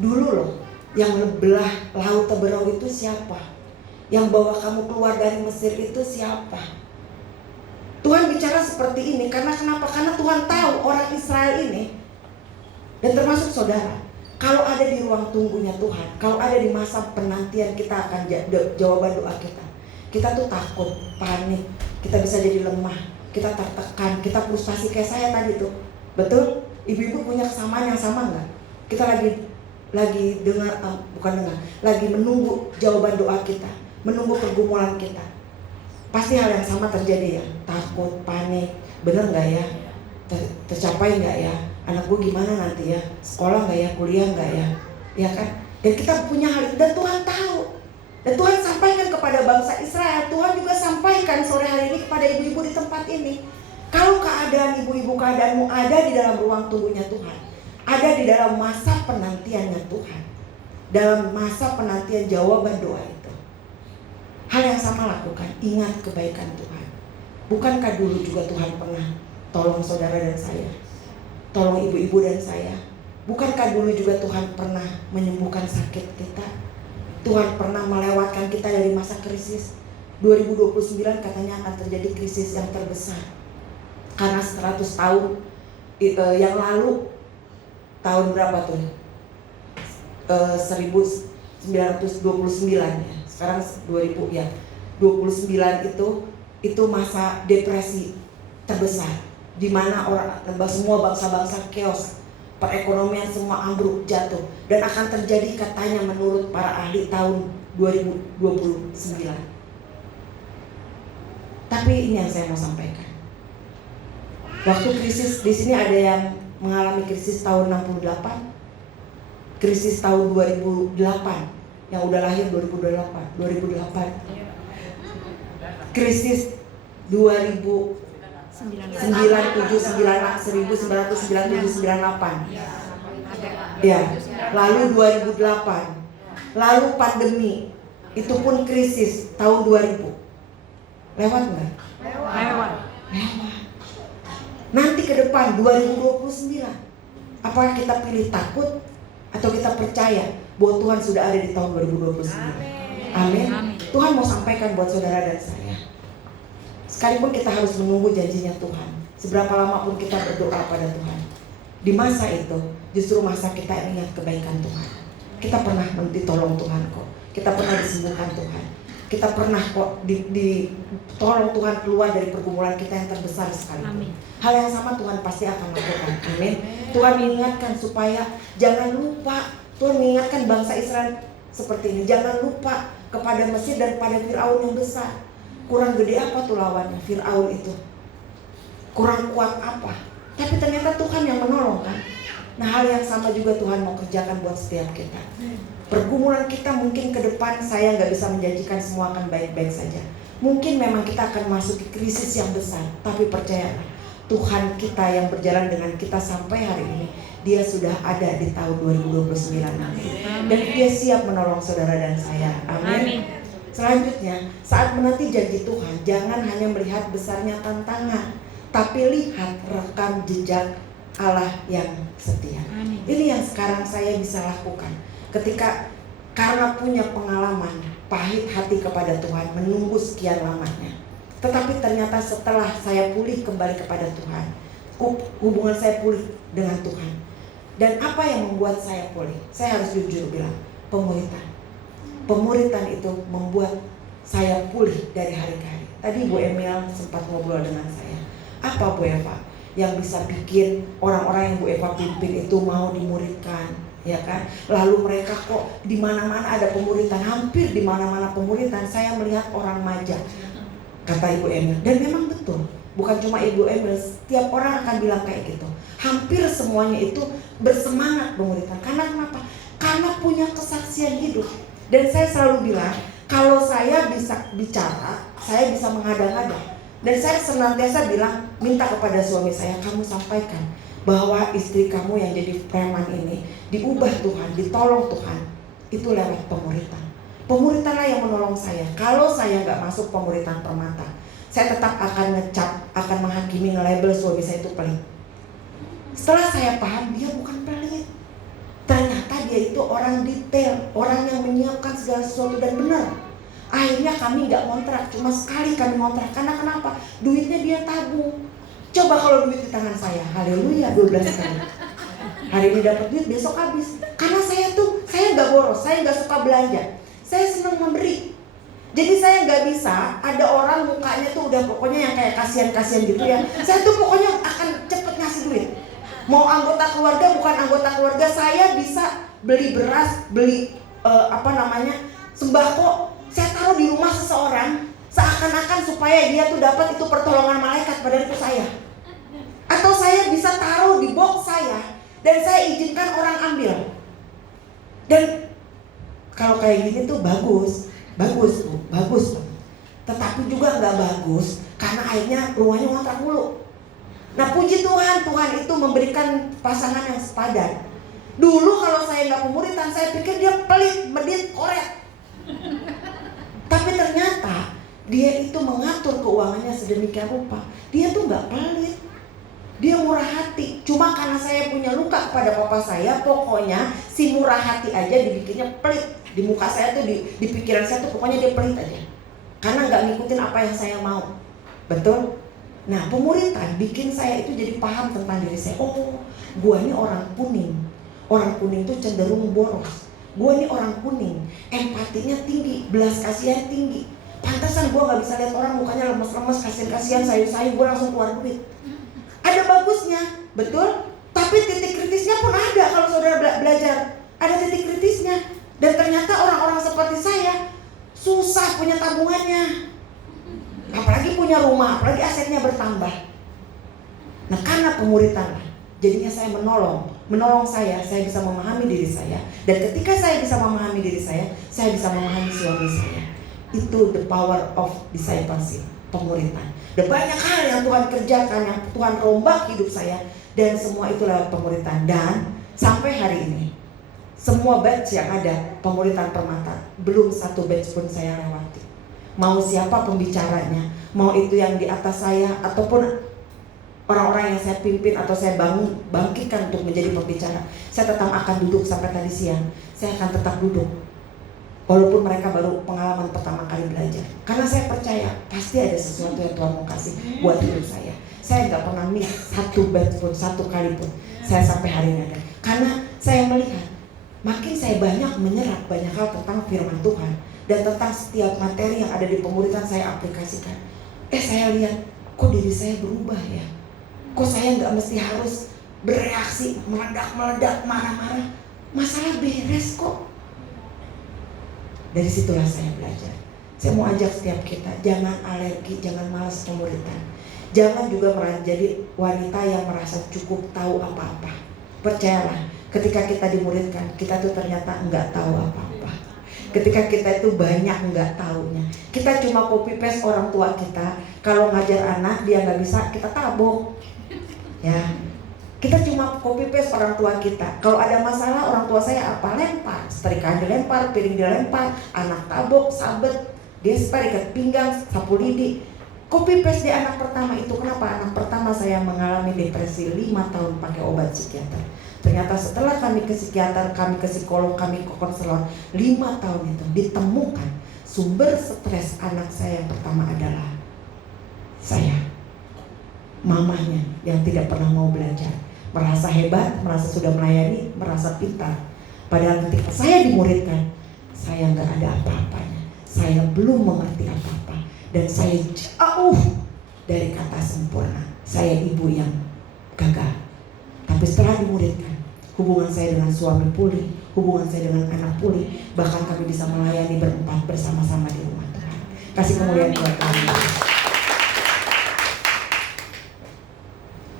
dulu loh yang belah laut Teberau itu siapa? Yang bawa kamu keluar dari Mesir itu siapa? Tuhan bicara seperti ini karena kenapa? Karena Tuhan tahu orang Israel ini, dan termasuk saudara, kalau ada di ruang tunggunya Tuhan, kalau ada di masa penantian kita akan jawaban doa kita, kita tuh takut, panik, kita bisa jadi lemah, kita tertekan, kita frustasi kayak saya tadi tuh. Betul? Ibu-ibu punya kesamaan yang sama nggak? Kita lagi dengar, lagi menunggu jawaban doa kita, menunggu pergumulan kita. Pasti hal yang sama terjadi ya, takut, panik, bener nggak ya? Tercapai nggak ya? Anak gue gimana nanti ya? Sekolah nggak ya? Kuliah nggak ya? Ya kan? Dan kita punya hal itu dan Tuhan tahu. Dan Tuhan sampaikan kepada bangsa Israel, Tuhan juga sampaikan sore hari ini kepada ibu-ibu di tempat ini. Kalau keadaan ibu-ibu, keadaanmu ada di dalam ruang tunggunya Tuhan, ada di dalam masa penantiannya Tuhan, dalam masa penantian jawaban doa itu, hal yang sama lakukan, ingat kebaikan Tuhan. Bukankah dulu juga Tuhan pernah tolong saudara dan saya, tolong ibu-ibu dan saya? Bukankah dulu juga Tuhan pernah menyembuhkan sakit kita? Tuhan pernah melewatkan kita dari masa krisis. 2029 katanya akan terjadi krisis yang terbesar. Karena 100 tahun yang lalu, tahun berapa tuh? 1929 ya. Sekarang 2000 ya. itu masa depresi terbesar, di mana semua bangsa-bangsa chaos, perekonomian semua ambruk jatuh, dan akan terjadi katanya menurut para ahli tahun 2029. Tapi ini yang saya mau sampaikan. Waktu krisis di sini ada yang mengalami krisis tahun 68, krisis tahun 2008, yang udah lahir 2008, krisis 1998, ya, lalu 2008, lalu pandemi, itu pun krisis tahun 2000. Lewat nggak? Lewat. Nanti ke depan 2029, apakah kita pilih takut atau kita percaya bahwa Tuhan sudah ada di tahun 2029? Amin. Tuhan mau sampaikan buat saudara dan saya, sekalipun kita harus menunggu janjinya Tuhan, seberapa lama pun kita berdoa pada Tuhan, di masa itu justru masa kita ingat kebaikan Tuhan. Kita pernah ditolong Tuhan kok, kita pernah disembuhkan Tuhan, kita pernah kok ditolong Tuhan keluar dari pergumulan kita yang terbesar sekalipun. Hal yang sama Tuhan pasti akan lakukan. Amin. Tuhan mengingatkan supaya jangan lupa. Tuhan mengingatkan bangsa Israel seperti ini, jangan lupa kepada Mesir dan pada Firaun yang besar. Kurang gede apa tuh lawannya Firaun itu? Kurang kuat apa? Tapi ternyata Tuhan yang menolong kan. Nah, hal yang sama juga Tuhan mau kerjakan buat setiap kita. Pergumulan kita mungkin ke depan, saya gak bisa menjanjikan semua akan baik-baik saja. Mungkin memang kita akan masuk ke krisis yang besar, tapi percayalah, Tuhan kita yang berjalan dengan kita sampai hari ini, Dia sudah ada di tahun 2029 nanti. Dan Dia siap menolong saudara dan saya. Amin. Selanjutnya, saat menanti janji Tuhan, jangan hanya melihat besarnya tantangan, tapi lihat rekam jejak Allah yang setia. Ini yang sekarang saya bisa lakukan. Ketika karena punya pengalaman pahit hati kepada Tuhan, menunggu sekian lamanya, tetapi ternyata setelah saya pulih kembali kepada Tuhan, hubungan saya pulih dengan Tuhan. Dan apa yang membuat saya pulih? Saya harus jujur bilang, pemuritan. Pemuritan itu membuat saya pulih dari hari ke hari. Tadi Bu Emil sempat ngobrol dengan saya. Apa Bu Eva yang bisa bikin orang-orang yang Bu Eva pimpin itu mau dimuridkan? Ya kan? Lalu mereka kok di mana-mana ada pemuritan, hampir di mana-mana pemuritan saya melihat orang maja, kata Ibu Emil. Dan memang betul, bukan cuma Ibu Emil, setiap orang akan bilang kayak gitu. Hampir semuanya itu bersemangat pemuritan. Karena kenapa? Karena punya kesaksian hidup. Dan saya selalu bilang, kalau saya bisa bicara, saya bisa mengada-ngada. Dan saya senantiasa bilang, minta kepada suami saya, kamu sampaikan bahwa istri kamu yang jadi preman ini diubah Tuhan, ditolong Tuhan. Itu lewat pemuritan. Pemuritanlah yang menolong saya. Kalau saya nggak masuk pemuritan permata, saya tetap akan ngecap, akan menghakimi, nge-label suami saya itu pelit. Setelah saya paham, dia bukan pelit. Ternyata dia itu orang detail, orang yang menyiapkan segala sesuatu dan benar. Akhirnya kami nggak ngontrak, cuma sekali kami ngontrak. Karena kenapa? Duitnya dia tabung. Coba kalau duit di tangan saya, haleluya, 12 kali. Hari ini dapat duit, besok habis. Karena saya nggak boros, saya nggak suka belanja. Saya senang memberi. Jadi saya nggak bisa ada orang mukanya tuh udah pokoknya yang kayak kasihan-kasihan gitu ya. Saya tuh pokoknya akan cepet ngasih duit. Mau anggota keluarga, bukan anggota keluarga, saya bisa beli beras, beli sembako. Saya taruh di rumah seseorang, seakan-akan supaya dia tuh dapat itu pertolongan malaikat, padahal itu saya. Atau saya bisa taruh di box saya dan saya izinkan orang ambil. Dan kalau kayak gini tuh bagus Bu, bagus. Tetapi juga nggak bagus karena akhirnya rumahnya ngontrak mulu. Nah puji Tuhan, Tuhan itu memberikan pasangan yang sepadan. Dulu kalau saya nggak pemuritan, saya pikir dia pelit, medit, koret. Tapi ternyata dia itu mengatur keuangannya sedemikian rupa. Dia tuh nggak pelit, dia murah hati. Cuma karena saya punya luka kepada papa saya, pokoknya si murah hati aja dibikinnya pelit. Di muka saya tuh, di pikiran saya tuh pokoknya dia pelit aja. Karena nggak ngikutin apa yang saya mau. Betul? Nah pemuritan bikin saya itu jadi paham tentang diri saya. Oh, gua ini orang kuning. Orang kuning tuh cenderung boros. Gua ini orang kuning, empatinya tinggi, belas kasihan tinggi. Pantesan gue gak bisa lihat orang mukanya lemes-lemes, kasihan-kasihan, sayur-sayur, gue langsung keluar duit. Ada bagusnya, betul. Tapi titik kritisnya pun ada kalau saudara belajar. Ada titik kritisnya. Dan ternyata orang-orang seperti saya susah punya tabungannya, apalagi punya rumah, apalagi asetnya bertambah. Nah karena pemuritan lah, jadinya saya menolong saya bisa memahami diri saya. Dan ketika saya bisa memahami diri saya bisa memahami suami saya. Itu the power of discipleship, pemuritan. Dan banyak hal yang Tuhan kerjakan, yang Tuhan rombak hidup saya. Dan semua itu lewat pemuritan. Dan sampai hari ini semua batch yang ada pemuritan Permata, belum satu batch pun saya lewati. Mau siapa pembicaranya, mau itu yang di atas saya ataupun orang-orang yang saya pimpin atau saya bangkitkan untuk menjadi pembicara, saya tetap akan duduk sampai tadi siang. Saya akan tetap duduk walaupun mereka baru pengalaman pertama kali belajar. Karena saya percaya pasti ada sesuatu yang Tuhan mau kasih buat hidup saya. Saya gak pernah miss satu batch pun, satu kali pun. Saya sampai hari ini ada. Karena saya melihat makin saya banyak menyerap banyak hal tentang firman Tuhan dan tentang setiap materi yang ada di pemuritan saya aplikasikan. Saya lihat kok diri saya berubah ya. Kok saya nggak mesti harus bereaksi, meledak, marah-marah. Masalah beres kok. Dari situlah saya belajar. Saya mau ajak setiap kita, jangan alergi, jangan malas pemuritan. Jangan juga menjadi wanita yang merasa cukup tahu apa-apa. Percayalah, ketika kita dimuridkan, kita tuh ternyata enggak tahu apa-apa. Ketika kita itu banyak enggak tahunya. Kita cuma copy paste orang tua kita. Kalau ngajar anak dia enggak bisa, kita tabok. Ya. Kita cuma copy paste orang tua kita. Kalau ada masalah, orang tua saya apa? Lempar. Setrika dilempar, piring dilempar, anak tabok, sabet, gesper, ikat pinggang, sapu lidi. Copy paste di anak pertama itu. Kenapa? Anak pertama saya mengalami depresi 5 tahun pakai obat psikiater. Ternyata setelah kami ke psikiater, kami ke psikolog, kami ke konselor, 5 tahun itu ditemukan sumber stres anak saya yang pertama adalah saya, mamanya yang tidak pernah mau belajar, merasa hebat, merasa sudah melayani, merasa pintar. Padahal ketika saya dimuridkan, saya nggak ada apa-apanya, saya belum mengerti apa-apa, dan saya jauh dari kata sempurna. Saya ibu yang gagal. Tapi setelah dimuridkan, hubungan saya dengan suami pulih, hubungan saya dengan anak pulih, bahkan kami bisa melayani berempat bersama-sama di rumah Tuhan. Kasih kemuliaan buat kami.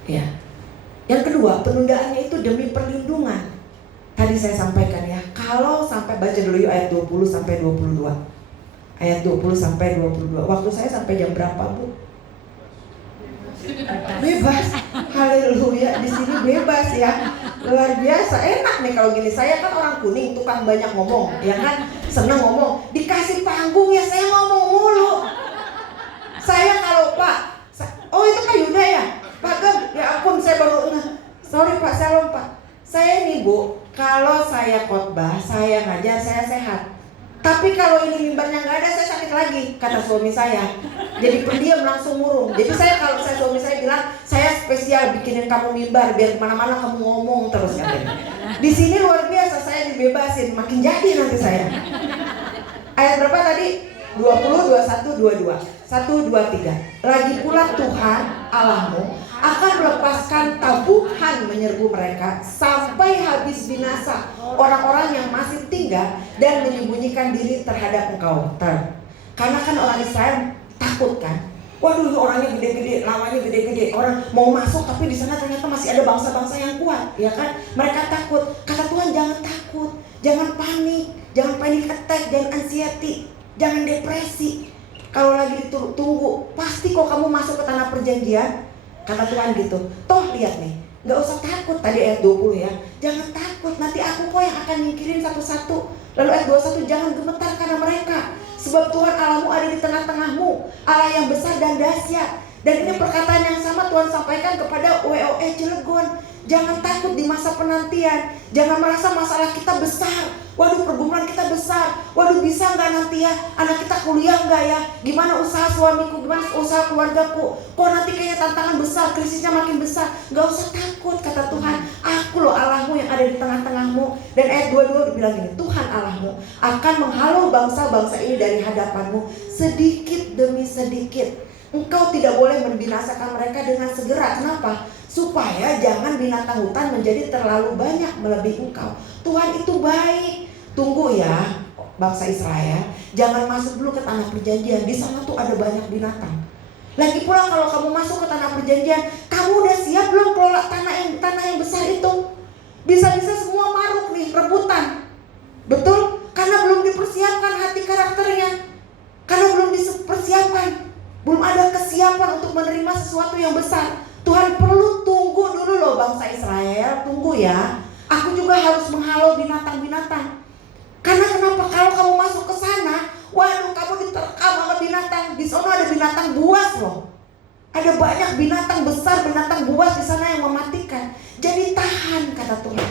Ya. Yang kedua, penundaannya itu demi perlindungan. Tadi saya sampaikan ya, kalau sampai baca dulu yuk ayat 20 sampai 22. Ayat 20 sampai 22. Waktu saya sampai jam berapa, Bu? Bebas. Haleluya, di sini bebas ya. Luar biasa, enak nih kalau gini. Saya kan orang kuning, tukang banyak ngomong, ya kan? Seneng ngomong. Dikasih panggung ya saya ngomong mulu. Saya kalau Pak, oh itu Pak Yuda ya? Pak Gem, ya ampun saya baru sorry Pak, saya lompat. Saya nih Bu, kalau saya khotbah, saya ngajar, saya sehat. Tapi kalau ini mimbarnya nggak ada, saya sakit lagi, kata suami saya. Jadi pendiam langsung murung. Jadi kalau suami saya bilang, saya spesial bikinin kamu mimbar biar kemana-mana kamu ngomong terus katanya. Di sini luar biasa, saya dibebasin, makin jadi nanti saya. Ayat berapa tadi? 20, 21, 22. 1, 2, 3. Lagi pula Tuhan Allahmu akan melepaskan tabuhan menyerbu mereka sampai habis binasa orang-orang yang masih tinggal dan menyembunyikan diri terhadap engkau. Karena kan orang Israel takut kan. Waduh, ini orangnya gede-gede, lawannya gede-gede. Orang mau masuk tapi di sana ternyata masih ada bangsa-bangsa yang kuat, ya kan? Mereka takut. Kata Tuhan, jangan takut, jangan panik, jangan panic attack, jangan anxiety, jangan depresi. Kalau lagi ditunggu, pasti kok kamu masuk ke tanah perjanjian. Kata Tuhan gitu. Toh lihat nih, gak usah takut. Tadi ayat 20 ya. Jangan takut, nanti aku kok yang akan nyingkirin satu-satu. Lalu ayat 21, jangan gemetar karena mereka. Sebab Tuhan Allahmu ada di tengah-tengahmu, Allah yang besar dan dahsyat. Dan ini perkataan yang sama Tuhan sampaikan kepada WOE Cilegon. Jangan takut di masa penantian. Jangan merasa masalah kita besar. Waduh, pergumulan kita besar. Waduh, bisa nggak nanti ya anak kita kuliah nggak ya? Gimana usaha suamiku? Gimana usaha keluargaku? Kok nanti kayaknya tantangan besar, krisisnya makin besar. Gak usah takut, kata Tuhan. Aku Aku loh Allahmu yang ada di tengah-tengahmu. Dan ayat 22 bilang gini, Tuhan Allahmu akan menghalau bangsa-bangsa ini dari hadapanmu sedikit demi sedikit. Engkau tidak boleh membinasakan mereka dengan segera. Kenapa? Supaya jangan binatang hutan menjadi terlalu banyak melebihi engkau. Tuhan itu baik. Tunggu ya bangsa Israel, jangan masuk dulu ke tanah perjanjian. Di sana tuh ada banyak binatang. Lagi pula kalau kamu masuk ke tanah perjanjian, kamu udah siap belum kelola tanah yang besar itu? Bisa-bisa semua maruk nih, rebutan. Betul? Karena belum dipersiapkan hati karakternya. Karena belum dipersiapkan. Belum ada kesiapan untuk menerima sesuatu yang besar. Tuhan perlu tunggu dulu loh bangsa Israel. Tunggu ya. Aku juga harus menghalau binatang-binatang. Karena kenapa? Kalau kamu masuk ke sana, waduh, kamu diterkam sama binatang. Di sana ada binatang buas loh. Ada banyak binatang besar, binatang buas di sana yang mematikan. Jadi tahan, kata Tuhan.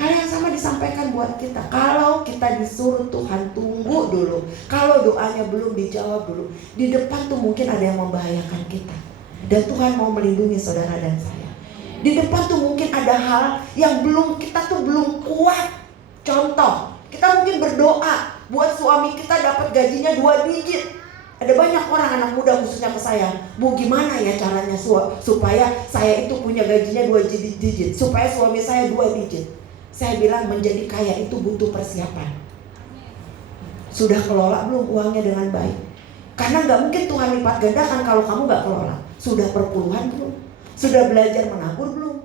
Hal yang sama disampaikan buat kita. Kalau kita disuruh Tuhan tunggu dulu. Kalau doanya belum dijawab dulu, di depan tuh mungkin ada yang membahayakan kita. Dan Tuhan mau melindungi saudara dan saya. Di depan tuh mungkin ada hal yang kita tuh belum kuat. Contoh, kita mungkin berdoa buat suami kita dapat gajinya 2 digit. Ada banyak orang anak muda khususnya ke saya, Bu, gimana ya caranya supaya saya itu punya gajinya 2 digit, supaya suami saya 2 digit. Saya bilang menjadi kaya itu butuh persiapan. Sudah kelola belum uangnya dengan baik? Karena gak mungkin Tuhan lipat gandakan kalau kamu gak kelola. Sudah perpuluhan belum? Sudah belajar menabur belum?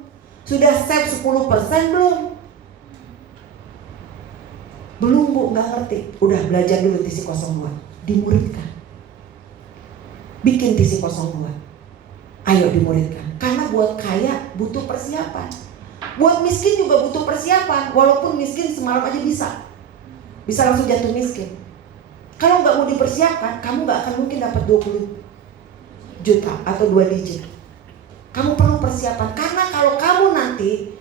Sudah save 10% belum? Belum, Bu, gak ngerti. Udah belajar dulu TC 02. Dimuridkan. Bikin TC 02. Ayo dimuridkan. Karena buat kaya butuh persiapan. Buat miskin juga butuh persiapan. Walaupun miskin semalam aja bisa langsung jatuh miskin. Kalau gak mau dipersiapkan, kamu gak akan mungkin dapat 20 juta atau 2 digit. Kamu perlu persiapan. Karena kalau kamu nanti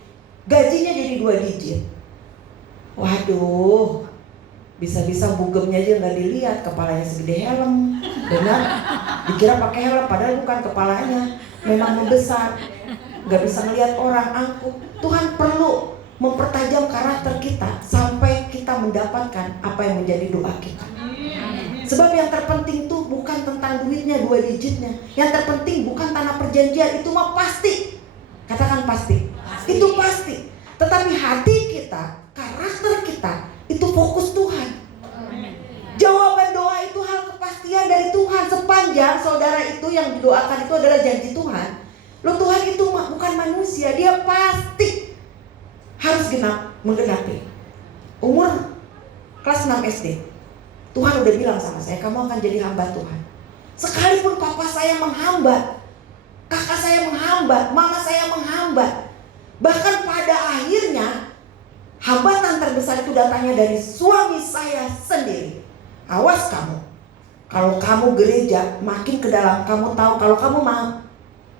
gajinya jadi 2 digit, waduh, bisa-bisa bugemnya aja nggak dilihat, kepalanya segede helm, benar? Dikira pakai helm, padahal bukan kepalanya, memang membesar, nggak bisa ngelihat orang angkuh. Tuhan perlu mempertajam karakter kita sampai kita mendapatkan apa yang menjadi doa kita. Sebab yang terpenting tuh bukan tentang duitnya 2 digitnya, yang terpenting bukan tanah perjanjian, itu mah pasti. Katakan pasti. Itu pasti. Tetapi hati kita, karakter kita, itu fokus Tuhan. Jawaban doa itu hal kepastian dari Tuhan. Sepanjang saudara itu yang didoakan itu adalah janji Tuhan, loh, Tuhan itu bukan manusia. Dia pasti harus menggenapi. Umur kelas 6 SD, Tuhan udah bilang sama saya, kamu akan jadi hamba Tuhan. Sekalipun papa saya menghambat, kakak saya menghambat, mama saya menghambat, bahkan pada akhirnya hambatan terbesar itu datangnya dari suami saya sendiri. Awas kamu, kalau kamu gereja makin ke dalam, kamu tahu kalau kamu mau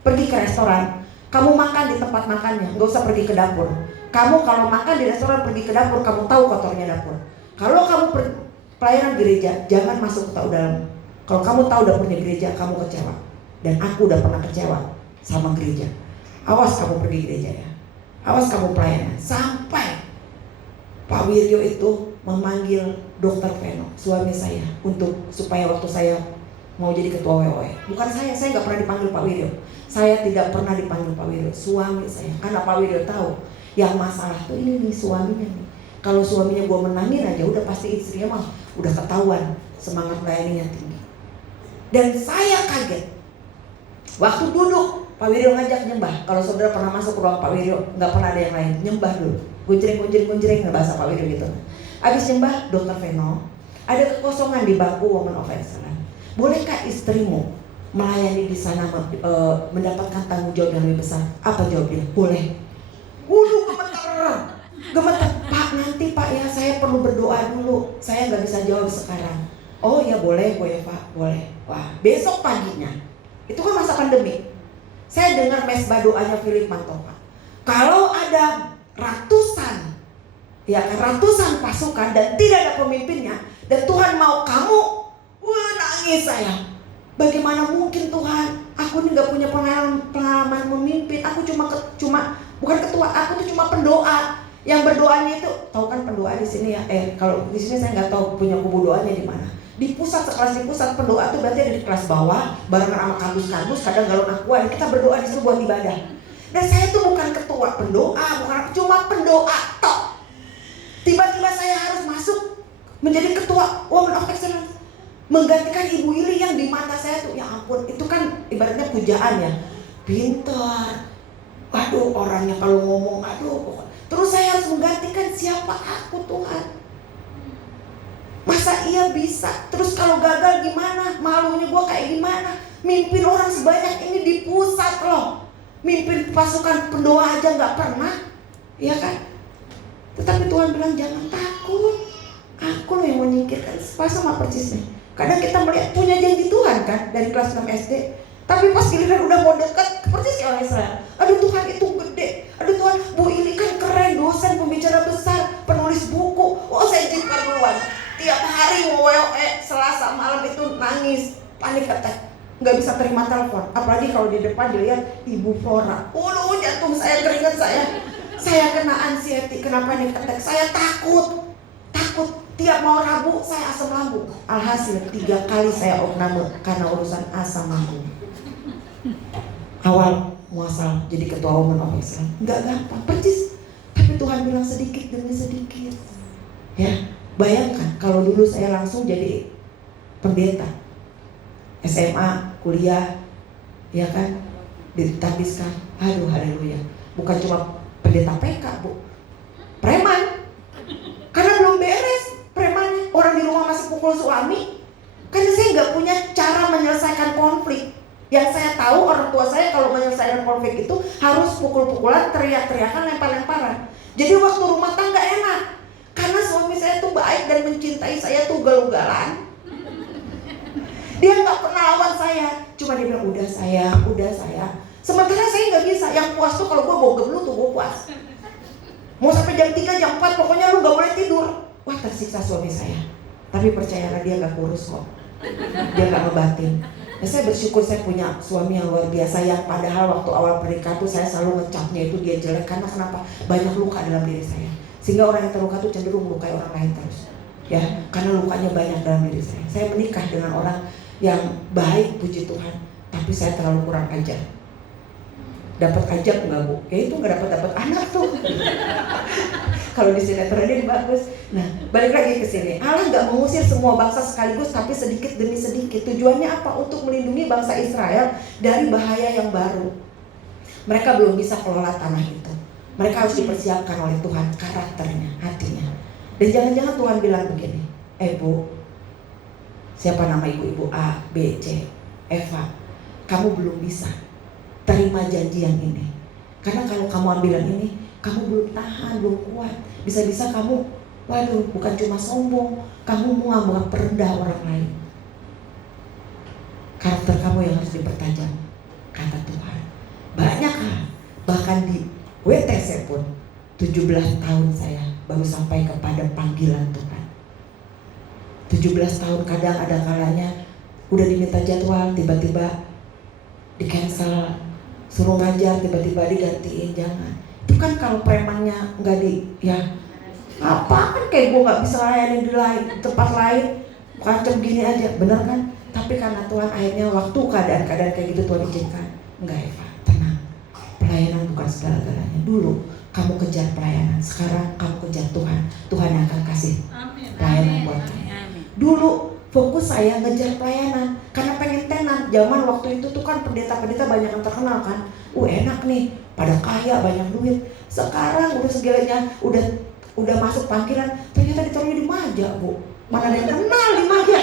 pergi ke restoran, kamu makan di tempat makannya, gak usah pergi ke dapur. Kamu kalau makan di restoran pergi ke dapur, kamu tahu kotornya dapur. Kalau kamu pelayanan gereja, jangan masuk ke dalam. Kalau kamu tahu dapurnya gereja, kamu kecewa. Dan aku udah pernah kecewa sama gereja. Awas kamu pergi gereja ya. Awas kamu pelayanan. Sampai Pak Wiryo itu memanggil Dokter Veno, suami saya, supaya waktu saya mau jadi ketua WOE. Bukan saya nggak pernah dipanggil Pak Wiryo. Saya tidak pernah dipanggil Pak Wiryo, suami saya. Karena Pak Wiryo tahu yang masalah tuh ini nih suaminya nih. Kalau suaminya gua menangin aja, udah pasti istrinya mah udah ketahuan semangat melayaninya tinggi. Dan saya kaget waktu duduk, Pak Wiryo ngajak nyembah. Kalau saudara pernah masuk ke ruang Pak Wiryo, nggak pernah ada yang lain, nyembah dulu. Gunjreng bahasa Pak Wiryo gitu. Abis nyembah, Dokter Veno, ada kekosongan di bangku Women of Excellence. Bolehkah istrimu melayani di sana, mendapatkan tanggung jawab yang lebih besar? Apa jawabnya? Boleh. Gemeter. Pak, nanti Pak ya, saya perlu berdoa dulu. Saya nggak bisa jawab sekarang. Oh ya boleh Pak, boleh. Wah, besok paginya, itu kan masa pandemi, saya dengar mesbah doanya Philip Mantopa. Kalau ada ratusan pasukan dan tidak ada pemimpinnya, dan Tuhan mau kamu, nangis saya. Bagaimana mungkin Tuhan? Aku ini nggak punya pengalaman memimpin. Aku cuma Bukan ketua, aku tuh cuma pendoa. Yang berdoanya itu, tahu kan pendoa di sini ya? Kalau di sini saya nggak tahu punya kubu doanya di mana. Di pusat, sekelas di pusat pendoa tuh berarti ada di kelas bawah, barengan sama kardus-kardus, kadang galon aqua. Kita berdoa di situ buat ibadah. Dan saya tuh bukan ketua pendoa, bukan cuma pendoa tok. Tiba-tiba saya harus masuk menjadi ketua Women of Excellence, menggantikan Ibu Ili yang di mata saya tuh, ya ampun, itu kan ibaratnya pujaan ya. Pintar, aduh orangnya kalau ngomong, aduh. Terus saya harus menggantikan siapa aku, Tuhan. Masa iya bisa? Terus kalau gagal gimana? Malunya gue kayak gimana? Mimpin orang sebanyak ini di pusat loh. Mimpin pasukan pendoa aja gak pernah, ya kan? Tetapi Tuhan bilang jangan takut, aku loh yang menyingkirkan. Pas sama persisnya. Kadang kita melihat punya janji Tuhan kan dari kelas 6 SD. Tapi pas giliran udah mau dekat, persis kayak orang Israel. Aduh Tuhan itu gede. Aduh Tuhan, Bu Ili kan keren, dosen, pembicara besar, penulis buku. Oh saya jipkan duluan. Tiap hari ngowe-owe, Selasa malam itu nangis, panik attack. Nggak bisa terima telepon. Apalagi kalau di depan dilihat Ibu Flora. Jantung saya, keringat saya. Saya kena anxiety, kena panik attack. Saya takut. Tiap mau Rabu saya asam lambung. Alhasil 3 kali saya opname karena urusan asam lambung. Awal muasal jadi ketua Women of Excellence nggak gampang, percis. Tapi Tuhan bilang sedikit demi sedikit. Ya, bayangkan kalau dulu saya langsung jadi pendeta, SMA, kuliah, ya kan, ditabiskan. Aduh, haleluya. Bukan cuma pendeta PK, Bu, preman. Karena belum beres premannya, orang di rumah masih pukul suami. Karena saya nggak punya cara menyelesaikan konflik. Yang saya tahu orang tua saya kalau menyelesaikan konflik itu harus pukul-pukulan, teriak-teriakan, lempar-lemparan. Jadi waktu rumah tangga enak. Karena suami saya tuh baik dan mencintai saya tuh ugal-ugalan. Dia nggak pernah lawan saya. Cuma dia bilang udah saya. Sementara saya nggak bisa. Yang puas tuh kalau gue bogem lu tuh gue puas. Mau sampai jam 3, jam 4 pokoknya lu nggak boleh tidur. Wah tersiksa suami saya. Tapi percayalah dia nggak kurus kok. Dia nggak ngebatin. Ya, saya bersyukur saya punya suami yang luar biasa. Yang padahal waktu awal pernikahan tuh saya selalu ngecapnya itu dia jelek. Karena kenapa? Banyak luka dalam diri saya. Sehingga orang yang terluka tuh cenderung melukai orang lain terus. Ya, karena lukanya banyak dalam diri saya. Saya menikah dengan orang yang baik, puji Tuhan. Tapi saya terlalu kurang ajar. Dapat ajak nggak, Bu? Ya itu nggak dapat anak tuh. Kalau di sinetron ini bagus. Nah, balik lagi ke sini. Allah nggak mengusir semua bangsa sekaligus, tapi sedikit demi sedikit. Tujuannya apa? Untuk melindungi bangsa Israel dari bahaya yang baru. Mereka belum bisa kelola tanah itu. Mereka harus dipersiapkan oleh Tuhan, karakternya, hatinya. Dan jangan-jangan Tuhan bilang begini, Bu, siapa nama ibu-ibu A, B, C, Eva, kamu belum bisa terima janji yang ini. Karena kalau kamu ambil yang ini, kamu belum tahan, belum kuat. Bisa-bisa kamu, waduh, bukan cuma sombong, kamu mau merendah orang lain. Karakter kamu yang harus dipertajam, kata Tuhan. Banyak hal, bahkan di WTC pun 17 tahun saya baru sampai kepada panggilan Tuhan. 17 tahun kadang ada kalanya udah diminta jadwal, tiba-tiba di cancel. Suruh ngajar tiba-tiba digantiin, jangan. Itu kan kalau premannya nggak apa kan kayak gue nggak bisa layanin di tempat lain, kacem gini aja, bener kan? Tapi karena Tuhan akhirnya waktu keadaan kayak gitu Tuhan izinkan. Enggak Eva, tenang. Pelayanan bukan segala-galanya. Dulu kamu kejar pelayanan, sekarang kamu kejar Tuhan. Tuhan yang akan kasih pelayanan buat kamu. Dulu fokus saya ngejar pelayanan karena pengen tenan. Zaman waktu itu tuh kan pendeta-pendeta banyak yang terkenal kan. Enak nih, pada kaya, banyak duit. Sekarang udah segalanya, udah masuk panggilan, ternyata ditaruhnya di Maja, Bu. Mana ada yang kenal di Maja?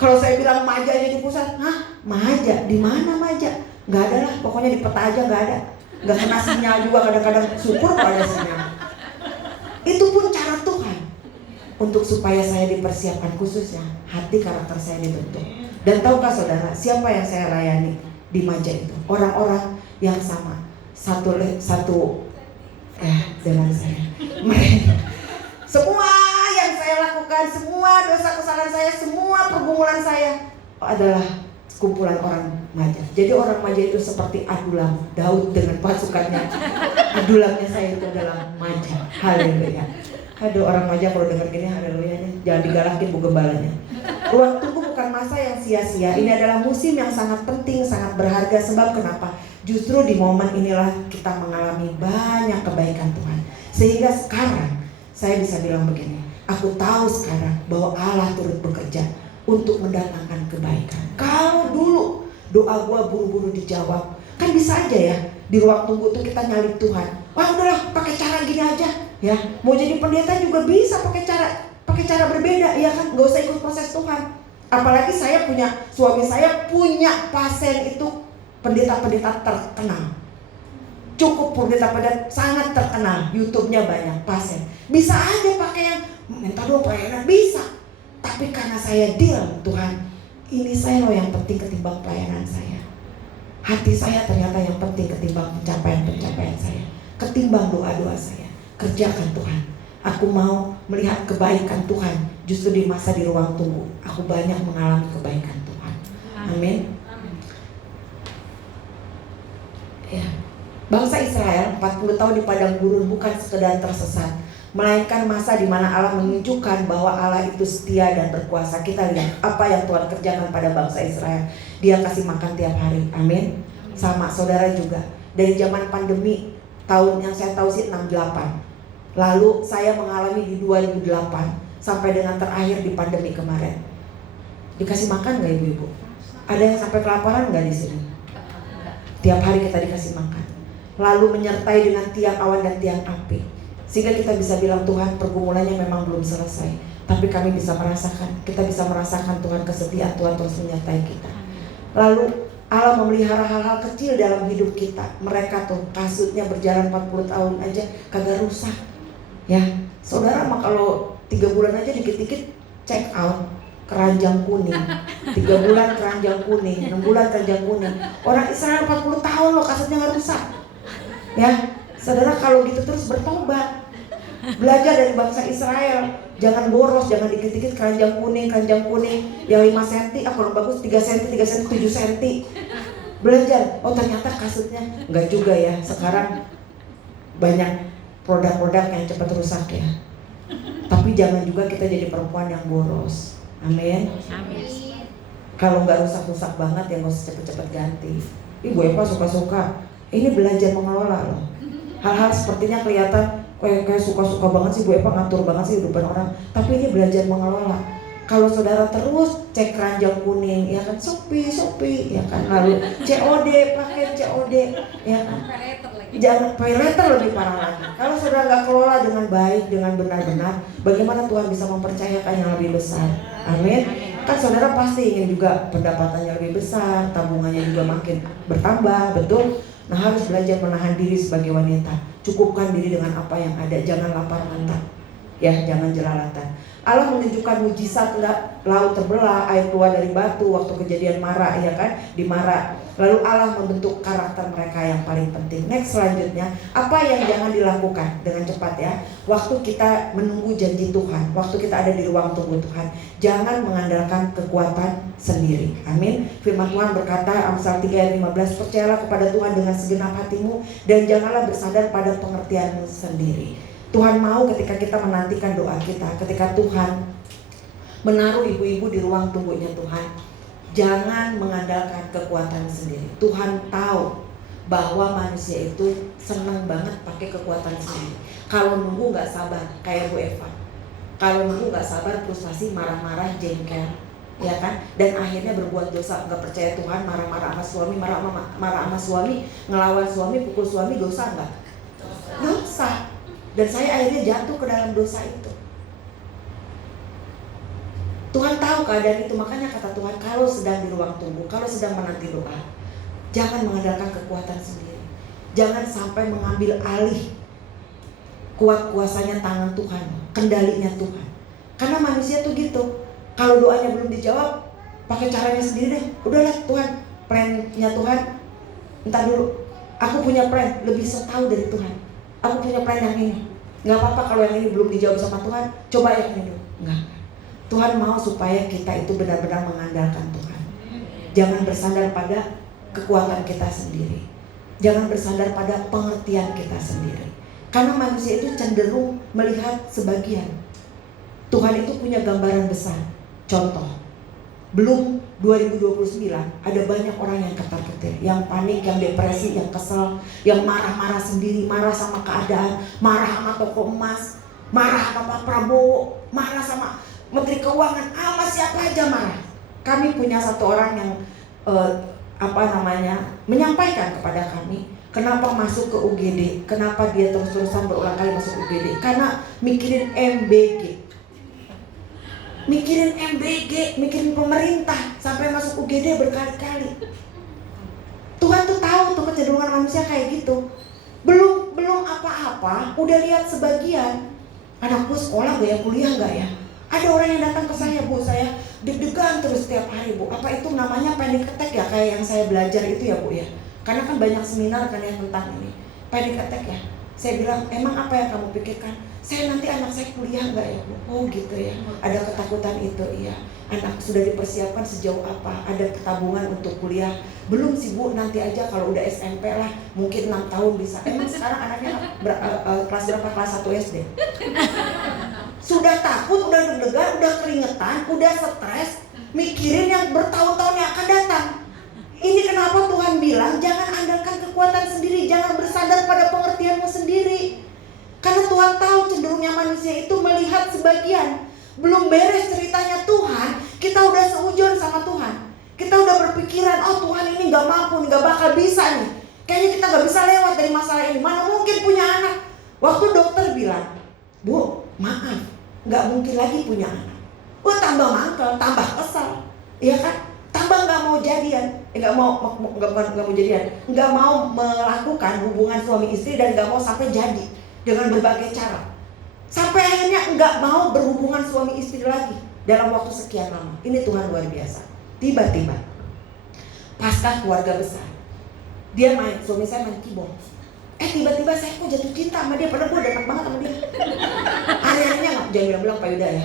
Kalau saya bilang Maja aja di pusat, Maja? Di mana Maja? Nggak ada lah, pokoknya di peta aja nggak ada. Nggak kena sinyal juga, kadang-kadang syukur kalau ada sinyal. Itu pun cara Tuhan untuk supaya saya dipersiapkan, khususnya hati karakter saya dibentuk. Dan tahukah saudara, siapa yang saya layani di Maja itu? Orang-orang yang sama, satu dengan saya. Semua yang saya lakukan, semua dosa kesalahan saya, semua pergumulan saya adalah kumpulan orang remaja. Jadi orang remaja itu seperti Adulam, Daud dengan pasukannya. Adulamnya saya itu adalah remaja. Haleluya. Aduh, orang remaja kalau dengar gini, haleluya, jangan digalakin bu gembalanya. Ruang tunggu bukan masa yang sia-sia. Ini adalah musim yang sangat penting, sangat berharga. Sebab kenapa? Justru di momen inilah kita mengalami banyak kebaikan Tuhan. Sehingga sekarang saya bisa bilang begini, aku tahu sekarang bahwa Allah turut bekerja untuk mendatangkan kebaikan. Kalau dulu doa gua buru-buru dijawab, kan bisa aja ya di ruang tunggu tuh kita nyalip Tuhan. Wah udahlah pakai cara gini aja ya. Mau jadi pendeta juga bisa pakai cara berbeda ya kan, nggak usah ikut proses Tuhan. Apalagi suami saya punya pasien itu pendeta-pendeta terkenal. Cukup pendeta-pendeta sangat terkenal, YouTube-nya banyak, pasien. Bisa aja pakai yang minta doa pelayanan, bisa. Tapi karena saya deal, Tuhan, ini saya loh yang penting ketimbang pelayanan saya. Hati saya ternyata yang penting ketimbang pencapaian-pencapaian saya, ketimbang doa-doa saya. Kerjakan Tuhan. Aku mau melihat kebaikan Tuhan. Justru di masa di ruang tunggu, aku banyak mengalami kebaikan Tuhan. Amin. Ya. Bangsa Israel 40 tahun di padang gurun bukan sekedar tersesat, melainkan masa di mana Allah menunjukkan bahwa Allah itu setia dan berkuasa. Kita lihat apa yang Tuhan kerjakan pada bangsa Israel. Dia kasih makan tiap hari. Amin. Sama saudara juga. Dari zaman pandemi, tahun yang saya tahu sih 68. Lalu saya mengalami di 2008 sampai dengan terakhir di pandemi kemarin. Dikasih makan nggak ibu-ibu? Ada yang sampai kelaparan nggak di sini? Tiap hari kita dikasih makan. Lalu menyertai dengan tiang awan dan tiang api. Sehingga kita bisa bilang Tuhan pergumulannya memang belum selesai, tapi kami bisa merasakan, kita bisa merasakan Tuhan kesetiaan Tuhan terus menyertai kita. Lalu Allah memelihara hal-hal kecil dalam hidup kita. Mereka tuh kasutnya berjalan 40 tahun aja kagak rusak. Ya, saudara mah kalau 3 bulan aja dikit-dikit check out keranjang kuning, 3 bulan keranjang kuning, 6 bulan keranjang kuning. Orang Israel 40 tahun loh kasutnya nggak rusak. Ya, saudara kalau gitu terus bertobat. Belajar dari bangsa Israel, jangan boros, jangan dikit-dikit keranjang kuning yang 5 cm, kalau bagus 3 cm, 7 cm. Belajar, oh ternyata kasutnya enggak juga ya. Sekarang banyak produk-produk yang cepat rusak ya. Tapi jangan juga kita jadi perempuan yang boros. Amin. Kalau nggak rusak-rusak banget ya nggak usah cepet-cepet ganti. Ibu Eva suka-suka. Ini belajar mengelola loh. Hal-hal sepertinya kelihatan kayak suka-suka banget sih Bu Eva, ngatur banget sih hidupan orang. Tapi ini belajar mengelola. Kalau saudara terus cek keranjang kuning, ya kan Shopee, ya kan, lalu COD, pakai COD, ya kan. Jangan pay letter lebih parah lagi. Kalau saudara nggak kelola dengan baik, dengan benar-benar, bagaimana Tuhan bisa mempercayakan yang lebih besar? Amin. Kan saudara pasti ingin juga pendapatannya lebih besar, tabungannya juga makin bertambah, betul? Nah harus belajar menahan diri sebagai wanita. Cukupkan diri dengan apa yang ada, jangan lapar mata, ya jangan jelalatan. Allah menunjukkan mujizat laut terbelah, air keluar dari batu waktu kejadian Mara, ya kan, di Mara. Lalu Allah membentuk karakter mereka yang paling penting. Next selanjutnya, apa yang jangan dilakukan dengan cepat ya. Waktu kita menunggu janji Tuhan, waktu kita ada di ruang tunggu Tuhan, jangan mengandalkan kekuatan sendiri. Amin. Firman Tuhan berkata, Amsal 3 ayat 15, percayalah kepada Tuhan dengan segenap hatimu dan janganlah bersandar pada pengertianmu sendiri. Tuhan mau ketika kita menantikan doa kita, ketika Tuhan menaruh ibu-ibu di ruang tunggunya Tuhan, jangan mengandalkan kekuatan sendiri. Tuhan tahu bahwa manusia itu senang banget pakai kekuatan sendiri. Kalau nunggu gak sabar, kayak Bu Eva. Kalau nunggu gak sabar, frustasi, marah-marah, jengkel, ya kan? Dan akhirnya berbuat dosa, gak percaya Tuhan, marah-marah sama suami, marah sama suami, ngelawan suami, pukul suami, dosa gak? Dosa. Dan saya akhirnya jatuh ke dalam dosa itu. Tuhan tahu keadaan itu, makanya kata Tuhan, kalau sedang di ruang tunggu, kalau sedang menanti doa, jangan mengandalkan kekuatan sendiri. Jangan sampai mengambil alih kuat kuasanya tangan Tuhan, kendalinya Tuhan. Karena manusia tuh gitu. Kalau doanya belum dijawab, pakai caranya sendiri deh. Udahlah Tuhan, plan-nya Tuhan, entar dulu. Aku punya plan, lebih tahu dari Tuhan. Aku punya plan yang ini. Gak apa-apa kalau yang ini belum dijawab sama Tuhan, coba yang ini dulu. Enggak. Tuhan mau supaya kita itu benar-benar mengandalkan Tuhan. Jangan bersandar pada kekuatan kita sendiri. Jangan bersandar pada pengertian kita sendiri. Karena manusia itu cenderung melihat sebagian. Tuhan itu punya gambaran besar. Contoh, belum 2029 ada banyak orang yang ketar-ketir, yang panik, yang depresi, yang kesel, yang marah-marah sendiri, marah sama keadaan, marah sama toko emas, marah sama Pak Prabowo, marah sama Menteri Keuangan, sama siapa aja marah. Kami punya satu orang yang menyampaikan kepada kami kenapa masuk ke UGD, kenapa dia terus-terusan berulang kali masuk UGD, karena mikirin MBG, mikirin pemerintah, sampai masuk UGD berkali-kali. Tuhan tuh tahu tuh kecenderungan manusia kayak gitu. Belum apa-apa, udah lihat sebagian. Anakku sekolah gak ya, kuliah gak ya? Ada orang yang datang ke saya, Bu, saya deg-degan terus setiap hari, Bu. Apa itu namanya panic attack ya, kayak yang saya belajar itu ya, Bu ya? Karena kan banyak seminar kan yang tentang ini, panic attack ya. Saya bilang, emang apa yang kamu pikirkan? Saya nanti anak saya kuliah nggak ya, Bu? Oh gitu ya, ada ketakutan itu, iya. Anak sudah dipersiapkan sejauh apa? Ada tabungan untuk kuliah? Belum sih, Bu, nanti aja kalau udah SMP lah, mungkin 6 tahun bisa. Emang sekarang anaknya kelas berapa? Kelas 1 SD? Sudah takut, udah deg-degan, udah keringetan, udah stres, mikirin yang bertahun-tahun yang akan datang. Ini kenapa Tuhan bilang jangan andalkan kekuatan sendiri, jangan bersandar pada pengertianmu sendiri. Karena Tuhan tahu cenderungnya manusia itu melihat sebagian. Belum beres ceritanya Tuhan, kita udah seujon sama Tuhan. Kita udah berpikiran, oh Tuhan ini gak mampu, gak bakal bisa nih. Kayaknya kita gak bisa lewat dari masalah ini. Mana mungkin punya anak. Waktu dokter bilang, Bu, maaf, gak mungkin lagi punya anak. Wah, tambah mangkel, tambah kesal, iya kan? Tambah nggak mau jadian, nggak mau jadian, nggak mau melakukan hubungan suami istri dan nggak mau sampai jadi dengan berbagai cara. Sampai akhirnya nggak mau berhubungan suami istri lagi dalam waktu sekian lama. Ini Tuhan luar biasa. Tiba-tiba, pasca keluarga besar, dia suami saya main keyboard. Tiba-tiba saya kok jatuh cinta sama dia, padahal gue dekat banget sama dia. Hari-harinya nggak, jangan bilang Pak Yuda ya.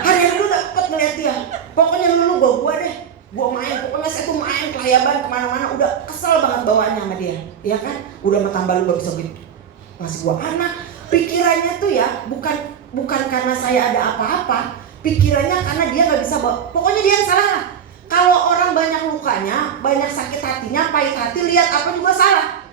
Hari-hari lu dapet ngeliat dia. Pokoknya lu gue deh, gue main. Pokoknya saya tuh main kelayaban kemana-mana. Udah kesel banget bawaannya sama dia, ya kan? Udah mau tambah lu gak bisa gitu ngasih gue anak. Pikirannya tuh ya bukan karena saya ada apa-apa. Pikirannya karena dia nggak bisa bawa. Pokoknya dia yang salah. Kalau orang banyak lukanya, banyak sakit hatinya, pahit hati, lihat apa juga salah.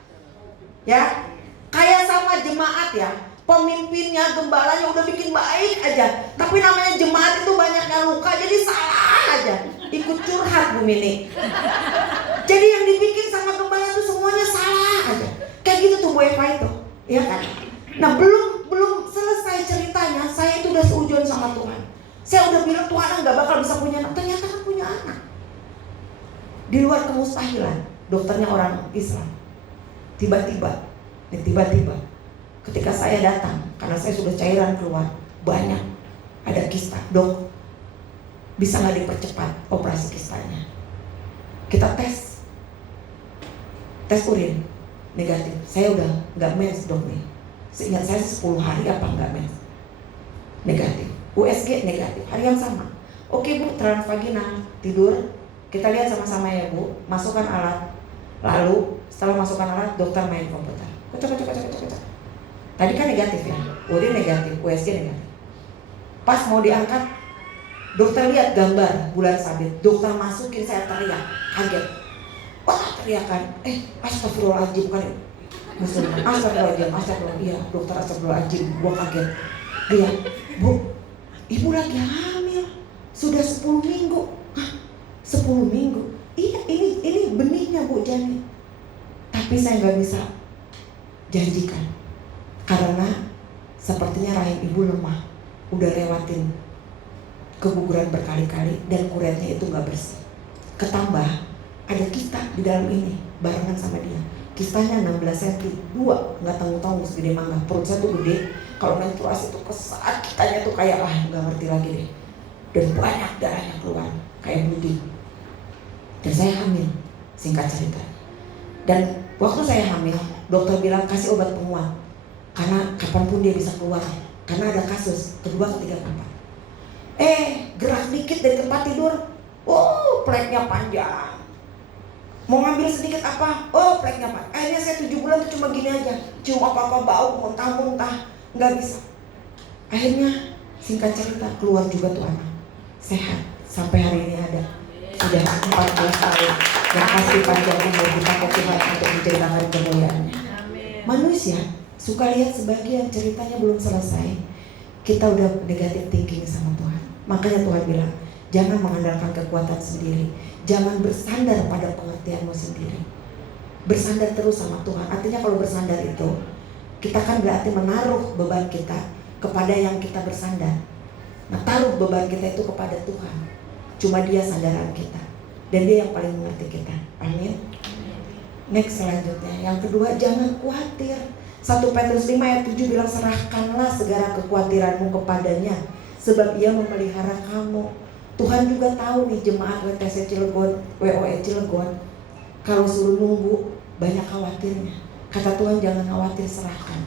Ya, kayak sama jemaat ya, pemimpinnya, gembalanya udah bikin baik aja, tapi namanya jemaat itu banyaknya luka, jadi salah aja. Ikut curhat Bu Mini. Jadi yang dibikin sama gembala itu semuanya salah aja. Kayak gitu tuh Bu Eva itu, ya kan? Nah belum selesai ceritanya, saya itu udah seujon sama Tuhan. Saya udah bilang Tuhan nggak bakal bisa punya anak, ternyata kan punya anak. Di luar kemustahilan, dokternya orang Islam. Tiba-tiba ketika saya datang, karena saya sudah cairan keluar banyak, ada kista. Dok, bisa nggak dipercepat operasi kistanya? Kita tes urin negatif. Saya udah nggak mens dok nih. Seingat saya 10 hari apa nggak mens, negatif. USG negatif hari yang sama. Oke Bu, transvaginal, tidur. Kita lihat sama-sama ya Bu. Masukkan alat. Lalu setelah masukkan alat, dokter main komputer. Kocok. Tadi kan negatif ya, urin negatif, USG negatif. Pas mau diangkat, dokter lihat gambar bulan sabit. Dokter masukin, saya teriak, kaget. Wah teriakan, astagfirullahaladzim, bukan Muslim. Astagfirullahaladzim, iya dokter astagfirullahaladzim. Gua kaget. Dia, Bu, ibu lagi hamil, sudah 10 minggu. Hah, 10 minggu? Iya, ini benihnya Bu Jani. Tapi saya nggak bisa janjikan karena sepertinya rahim ibu lemah, udah lewatin keguguran berkali-kali dan kuretnya itu nggak bersih. Ketambah ada kista di dalam ini barengan sama dia. Kistanya 16 cm, 2 nggak tanggung-tanggung segede mangga. Perut saya tuh gede. Kalau menstruasi tuh kesat, kitanya tuh kayak nggak ngerti lagi deh. Dan banyak darahnya keluar kayak budi. Dan saya hamil, singkat cerita. Dan waktu saya hamil, dokter bilang kasih obat penguat, karena kapanpun dia bisa keluar, karena ada kasus kedua, ketiga, keempat. Gerak dikit dari tempat tidur, pleknya panjang. Mau ngambil sedikit apa? Pleknya panjang. Akhirnya saya 7 bulan tuh cuma gini aja, cium apa-apa bau, muntah-muntah, nggak bisa. Akhirnya singkat cerita keluar juga tuh anak sehat sampai hari ini ada sudah 14 tahun. Yang pasti panjang umur dipakai Tuhan untuk menceritakan kemuliaannya. Manusia suka lihat sebagian ceritanya belum selesai, kita udah negatif thinking sama Tuhan. Makanya Tuhan bilang, jangan mengandalkan kekuatan sendiri, jangan bersandar pada pengertianmu sendiri. Bersandar terus sama Tuhan. Artinya kalau bersandar itu, kita kan berarti menaruh beban kita kepada yang kita bersandar. Nah, taruh beban kita itu kepada Tuhan. Cuma Dia sandaran kita, dan Dia yang paling mengerti kita. Amin. Next selanjutnya, yang kedua, jangan khawatir. 1 Petrus 5 ayat 7 bilang, serahkanlah segala kekhawatiranmu kepadanya, sebab Ia memelihara kamu. Tuhan juga tahu nih jemaat WTC Cilegon, WOE Cilegon, kalau suruh nunggu banyak khawatirnya. Kata Tuhan, jangan khawatir, serahkan.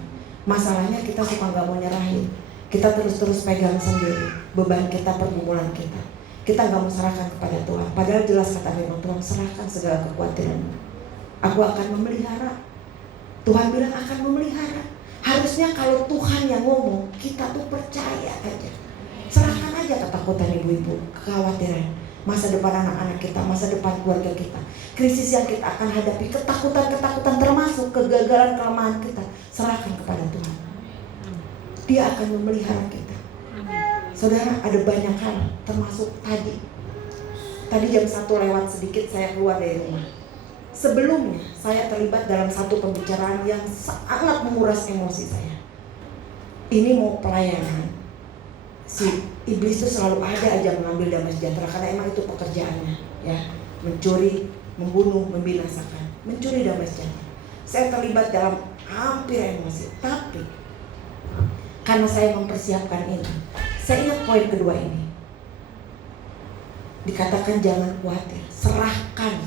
Masalahnya kita suka gak mau nyerahin. Kita terus-terus pegang sendiri beban kita, pergumulan kita. Kita gak mau serahkan kepada Tuhan. Padahal jelas kata firman Tuhan, serahkan segala kekhawatiranmu, aku akan memelihara. Tuhan bilang akan memelihara. Harusnya kalau Tuhan yang ngomong, kita tuh percaya aja. Serahkan aja ketakutan ibu-ibu, kekhawatiran, masa depan anak-anak kita, masa depan keluarga kita, krisis yang kita akan hadapi, ketakutan-ketakutan termasuk kegagalan, kelemahan kita. Serahkan kepada Tuhan. Dia akan memelihara kita. Saudara, ada banyak hal, termasuk tadi jam 1 lewat sedikit saya keluar dari rumah. Sebelumnya saya terlibat dalam satu pembicaraan yang sangat menguras emosi saya. Ini mau pelayanan, si iblis itu selalu ada aja mengambil damai sejahtera, karena emang itu pekerjaannya, ya, mencuri, membunuh, membinasakan, mencuri damai sejahtera. Saya terlibat dalam hampir emosi, tapi karena saya mempersiapkan ini, saya ingat poin kedua ini. Dikatakan jangan khawatir, serahkan,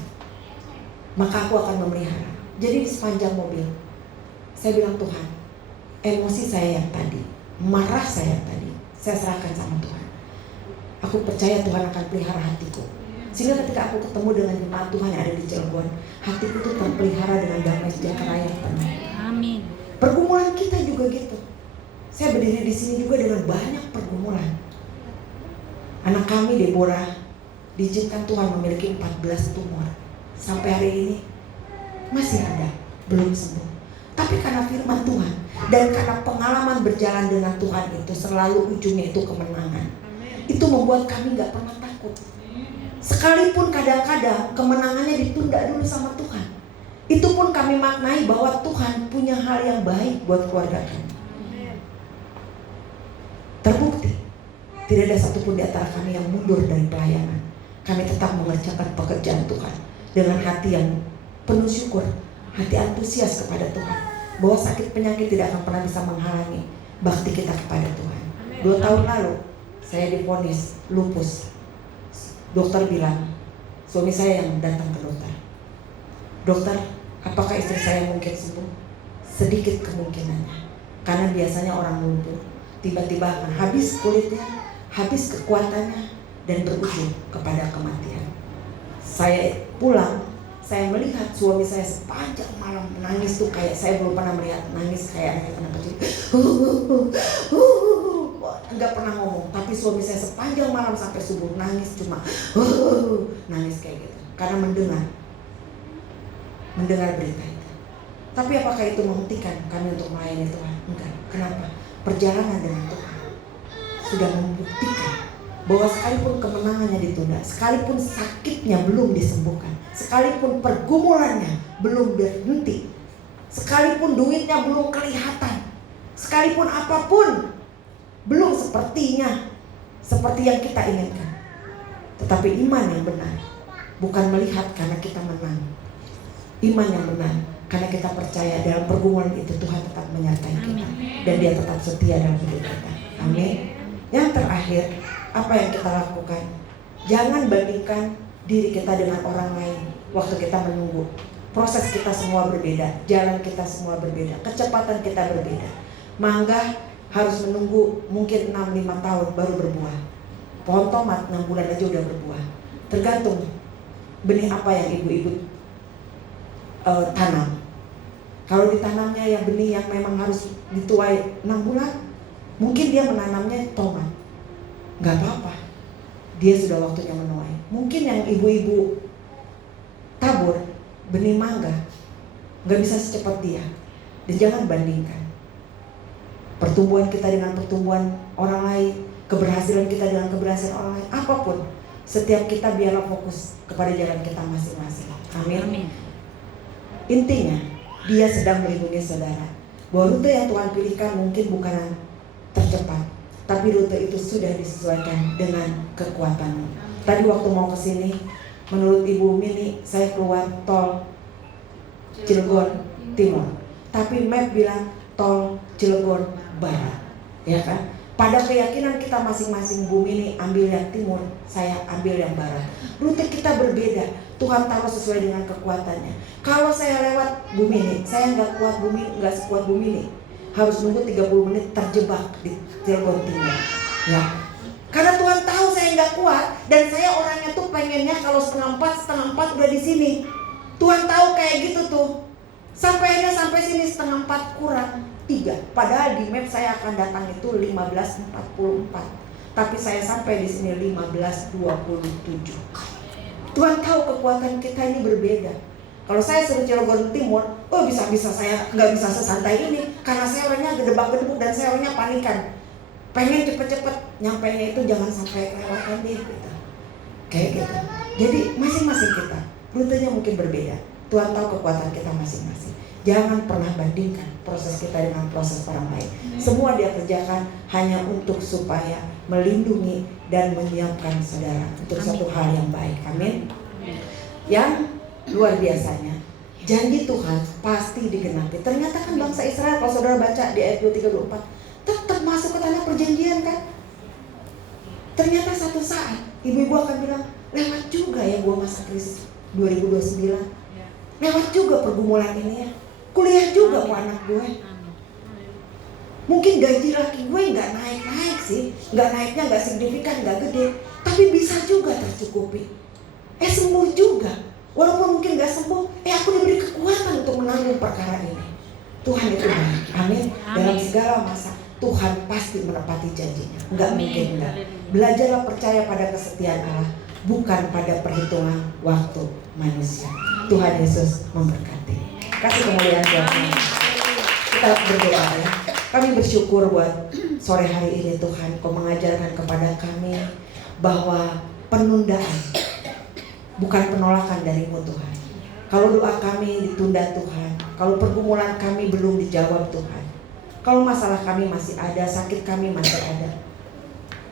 maka aku akan memelihara. Jadi di sepanjang mobil saya bilang, Tuhan, emosi saya yang tadi, marah saya yang tadi, saya serahkan sama Tuhan. Aku percaya Tuhan akan pelihara hatiku. Sehingga ketika aku ketemu dengan jemaat Tuhan yang ada di Cilegon, hatiku tuh terpelihara dengan damai sejahtera yang penuh. Amin. Pergumulan kita juga gitu. Saya berdiri di sini juga dengan banyak pergumulan. Anak kami Deborah diizinkan Tuhan memiliki 14 tumor. Sampai hari ini masih ada, belum sembuh. Tapi karena firman Tuhan dan karena pengalaman berjalan dengan Tuhan itu selalu ujungnya itu kemenangan. Itu membuat kami gak pernah takut. Sekalipun kadang-kadang kemenangannya ditunda dulu sama Tuhan, itu pun kami maknai bahwa Tuhan punya hal yang baik buat keluarga kami. Terbukti tidak ada satupun di antara kami yang mundur dari pelayanan. Kami tetap mengerjakan pekerjaan Tuhan dengan hati yang penuh syukur, hati antusias kepada Tuhan, bahwa sakit penyakit tidak akan pernah bisa menghalangi bakti kita kepada Tuhan. 2 tahun lalu saya divonis lupus. Dokter bilang, suami saya yang datang ke dokter, dokter, apakah istri saya mungkin sembuh? Sedikit kemungkinannya, karena biasanya orang lumpuh tiba-tiba akan habis kulitnya, habis kekuatannya, dan berujung kepada kematian. Saya pulang, saya melihat suami saya sepanjang malam menangis tuh kayak saya belum pernah melihat nangis kayak anak kecil. Enggak pernah ngomong, tapi suami saya sepanjang malam sampai subuh nangis, cuma nangis kayak gitu karena mendengar berita itu. Tapi apakah itu menghentikan kami untuk melayani Tuhan? Enggak. Kenapa? Perjalanan dengan Tuhan sudah membuktikan bahwa sekalipun kemenangannya ditunda, sekalipun sakitnya belum disembuhkan, sekalipun pergumulannya belum berhenti, sekalipun duitnya belum kelihatan, sekalipun apapun belum sepertinya seperti yang kita inginkan, tetapi iman yang benar bukan melihat karena kita menang. Iman yang benar karena kita percaya dalam pergumulan itu Tuhan tetap menyertai kita dan Dia tetap setia dalam hidup kita. Amin. Yang terakhir, apa yang kita lakukan? Jangan bandingkan diri kita dengan orang lain waktu kita menunggu. Proses kita semua berbeda, jalan kita semua berbeda, kecepatan kita berbeda. Mangga harus menunggu mungkin 6-5 tahun baru berbuah. Pohon tomat 6 bulan aja udah berbuah. Tergantung benih apa yang ibu-ibu tanam. Kalau ditanamnya ya benih yang memang harus dituai 6 bulan, mungkin dia menanamnya tomat, nggak apa-apa, dia sudah waktunya menuai. Mungkin yang ibu-ibu tabur benih mangga, nggak bisa secepat dia. Dan jangan bandingkan pertumbuhan kita dengan pertumbuhan orang lain, keberhasilan kita dengan keberhasilan orang lain. Apapun, setiap kita biarlah fokus kepada jalan kita masing-masing. Amin. Intinya, dia sedang melindungi saudara. Bahwa rute yang Tuhan pilihkan mungkin bukan yang tercepat, tapi rute itu sudah disesuaikan dengan kekuatanmu. Tadi waktu mau kesini, menurut Ibu Mini, saya keluar tol Cilegon Timur, tapi map bilang tol Cilegon Barat, ya kan? Pada keyakinan kita masing-masing, Bu Mini ambil yang timur, saya ambil yang barat. Rute kita berbeda, Tuhan taruh sesuai dengan kekuatannya. Kalau saya lewat Bu Mini, saya nggak kuat Bu Mini, nggak sekuat Bu Mini. Harus nunggu 30 menit terjebak di Cilegon Timur, ya. Karena Tuhan tahu saya nggak kuat, dan saya orangnya tuh pengennya kalau setengah empat udah di sini. Tuhan tahu kayak gitu tuh. Sampai sini setengah 4 kurang 3. Padahal di map saya akan datang itu 15.44. Tapi saya sampai di sini 15.27. Tuhan tahu kekuatan kita ini berbeda. Kalau saya suruh Cilegon Timur, bisa-bisa saya nggak bisa sesantai ini, karena saya orangnya gedebak-gedebuk dan saya orangnya panikan. Pengen cepet-cepet nyampainya itu jangan sampai kelewatan deh gitu. Kayak gitu. Jadi masing-masing kita rutenya mungkin berbeda. Tuhan tahu kekuatan kita masing-masing. Jangan pernah bandingkan proses kita dengan proses orang lain. Semua dia kerjakan hanya untuk supaya melindungi dan menyiapkan saudara untuk satu hal yang baik. Amin. Yang luar biasanya, janji Tuhan pasti digenapi. Ternyata kan bangsa Israel, kalau saudara baca di ayat 23-24, tetap masuk ke tanah perjanjian kan. Ternyata satu saat ibu-ibu akan bilang, lewat juga ya gua masa krisis 2029. Lewat juga pergumulan ini ya. Kuliah juga kok anak gue. Mungkin gaji laki gue gak naik-naik sih, gak naiknya gak signifikan, gak gede, tapi bisa juga tercukupi. Sembuh juga. Walaupun mungkin gak sembuh, aku diberi kekuatan untuk menanggung perkara ini. Tuhan itu baik. Amin. Dalam segala masa Tuhan pasti menepati janjinya. Gak mungkin enggak. Belajarlah percaya pada kesetiaan Allah, bukan pada perhitungan waktu manusia. Tuhan Yesus memberkati. Kasih kemuliaan Tuhan. Kita berdoa ya. Kami bersyukur buat sore hari ini Tuhan, Kau mengajarkan kepada kami bahwa penundaan bukan penolakan dari-Mu Tuhan. Kalau doa kami ditunda Tuhan, kalau pergumulan kami belum dijawab Tuhan, kalau masalah kami masih ada, sakit kami masih ada,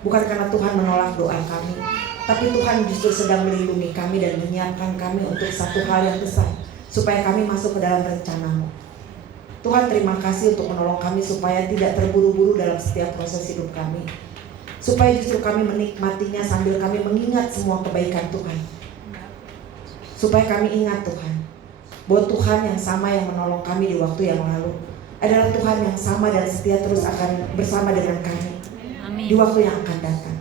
bukan karena Tuhan menolak doa kami, tapi Tuhan justru sedang melindungi kami dan menyiapkan kami untuk satu hal yang besar, supaya kami masuk ke dalam rencana-Mu. Tuhan terima kasih untuk menolong kami supaya tidak terburu-buru dalam setiap proses hidup kami, supaya justru kami menikmatinya sambil kami mengingat semua kebaikan Tuhan. Supaya kami ingat Tuhan, bahwa Tuhan yang sama yang menolong kami di waktu yang lalu adalah Tuhan yang sama dan setia terus akan bersama dengan kami di waktu yang akan datang.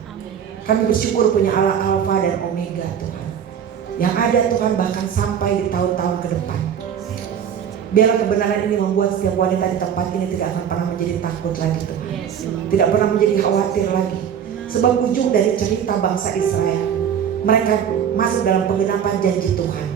Kami bersyukur punya Allah Alfa dan Omega Tuhan, yang ada Tuhan bahkan sampai di tahun-tahun ke depan. Biarlah kebenaran ini membuat setiap wanita di tempat ini tidak akan pernah menjadi takut lagi Tuhan, tidak pernah menjadi khawatir lagi. Sebab ujung dari cerita bangsa Israel, mereka masuk dalam penggenapan janji Tuhan.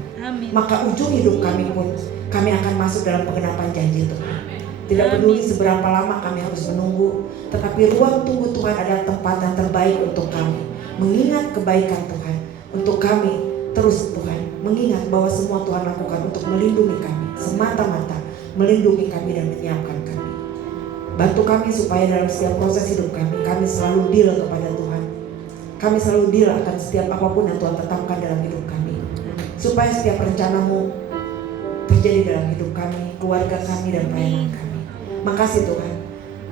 Maka ujung hidup kami pun, kami akan masuk dalam penggenapan janji Tuhan. Tidak peduli seberapa lama kami harus menunggu, tetapi ruang tunggu Tuhan adalah tempat yang terbaik untuk kami mengingat kebaikan Tuhan. Untuk kami terus Tuhan mengingat bahwa semua Tuhan lakukan untuk melindungi kami, semata-mata melindungi kami dan menyiapkan kami. Bantu kami supaya dalam setiap proses hidup kami selalu deal kepada Tuhan. Kami selalu deal akan setiap apapun yang Tuhan tetapkan dalam hidup kami, supaya setiap rencana-Mu terjadi dalam hidup kami, keluarga kami, dan pelayanan kami. Makasih Tuhan,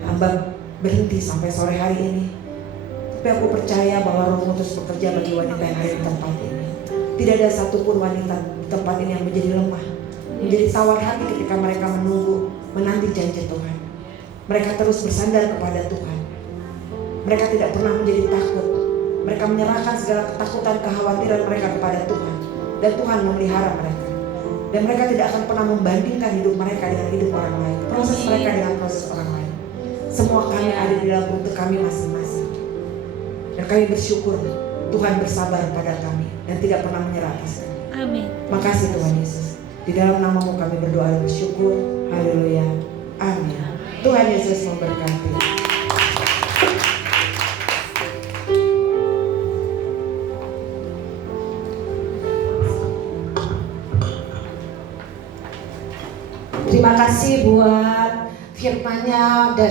hamba berhenti sampai sore hari ini, tapi aku percaya bahwa Roh-Mu terus bekerja bagi wanita yang ada di tempat ini. Tidak ada satupun wanita di tempat ini yang menjadi lemah, menjadi tawar hati ketika mereka menunggu, menanti janji Tuhan. Mereka terus bersandar kepada Tuhan. Mereka tidak pernah menjadi takut, Mereka menyerahkan segala ketakutan, kekhawatiran mereka kepada Tuhan. Dan Tuhan memelihara mereka. Dan mereka tidak akan pernah membandingkan hidup mereka dengan hidup orang lain. Proses mereka dengan proses orang lain. Semua kami ada di dalam rute kami masing-masing. Dan kami bersyukur Tuhan bersabar pada kami dan tidak pernah menyerah atas kami. Amin. Makasih Tuhan Yesus. Di dalam namamu kami berdoa dan bersyukur. Haleluya. Amin. Tuhan Yesus memberkati. Terima kasih buat firman-Nya dan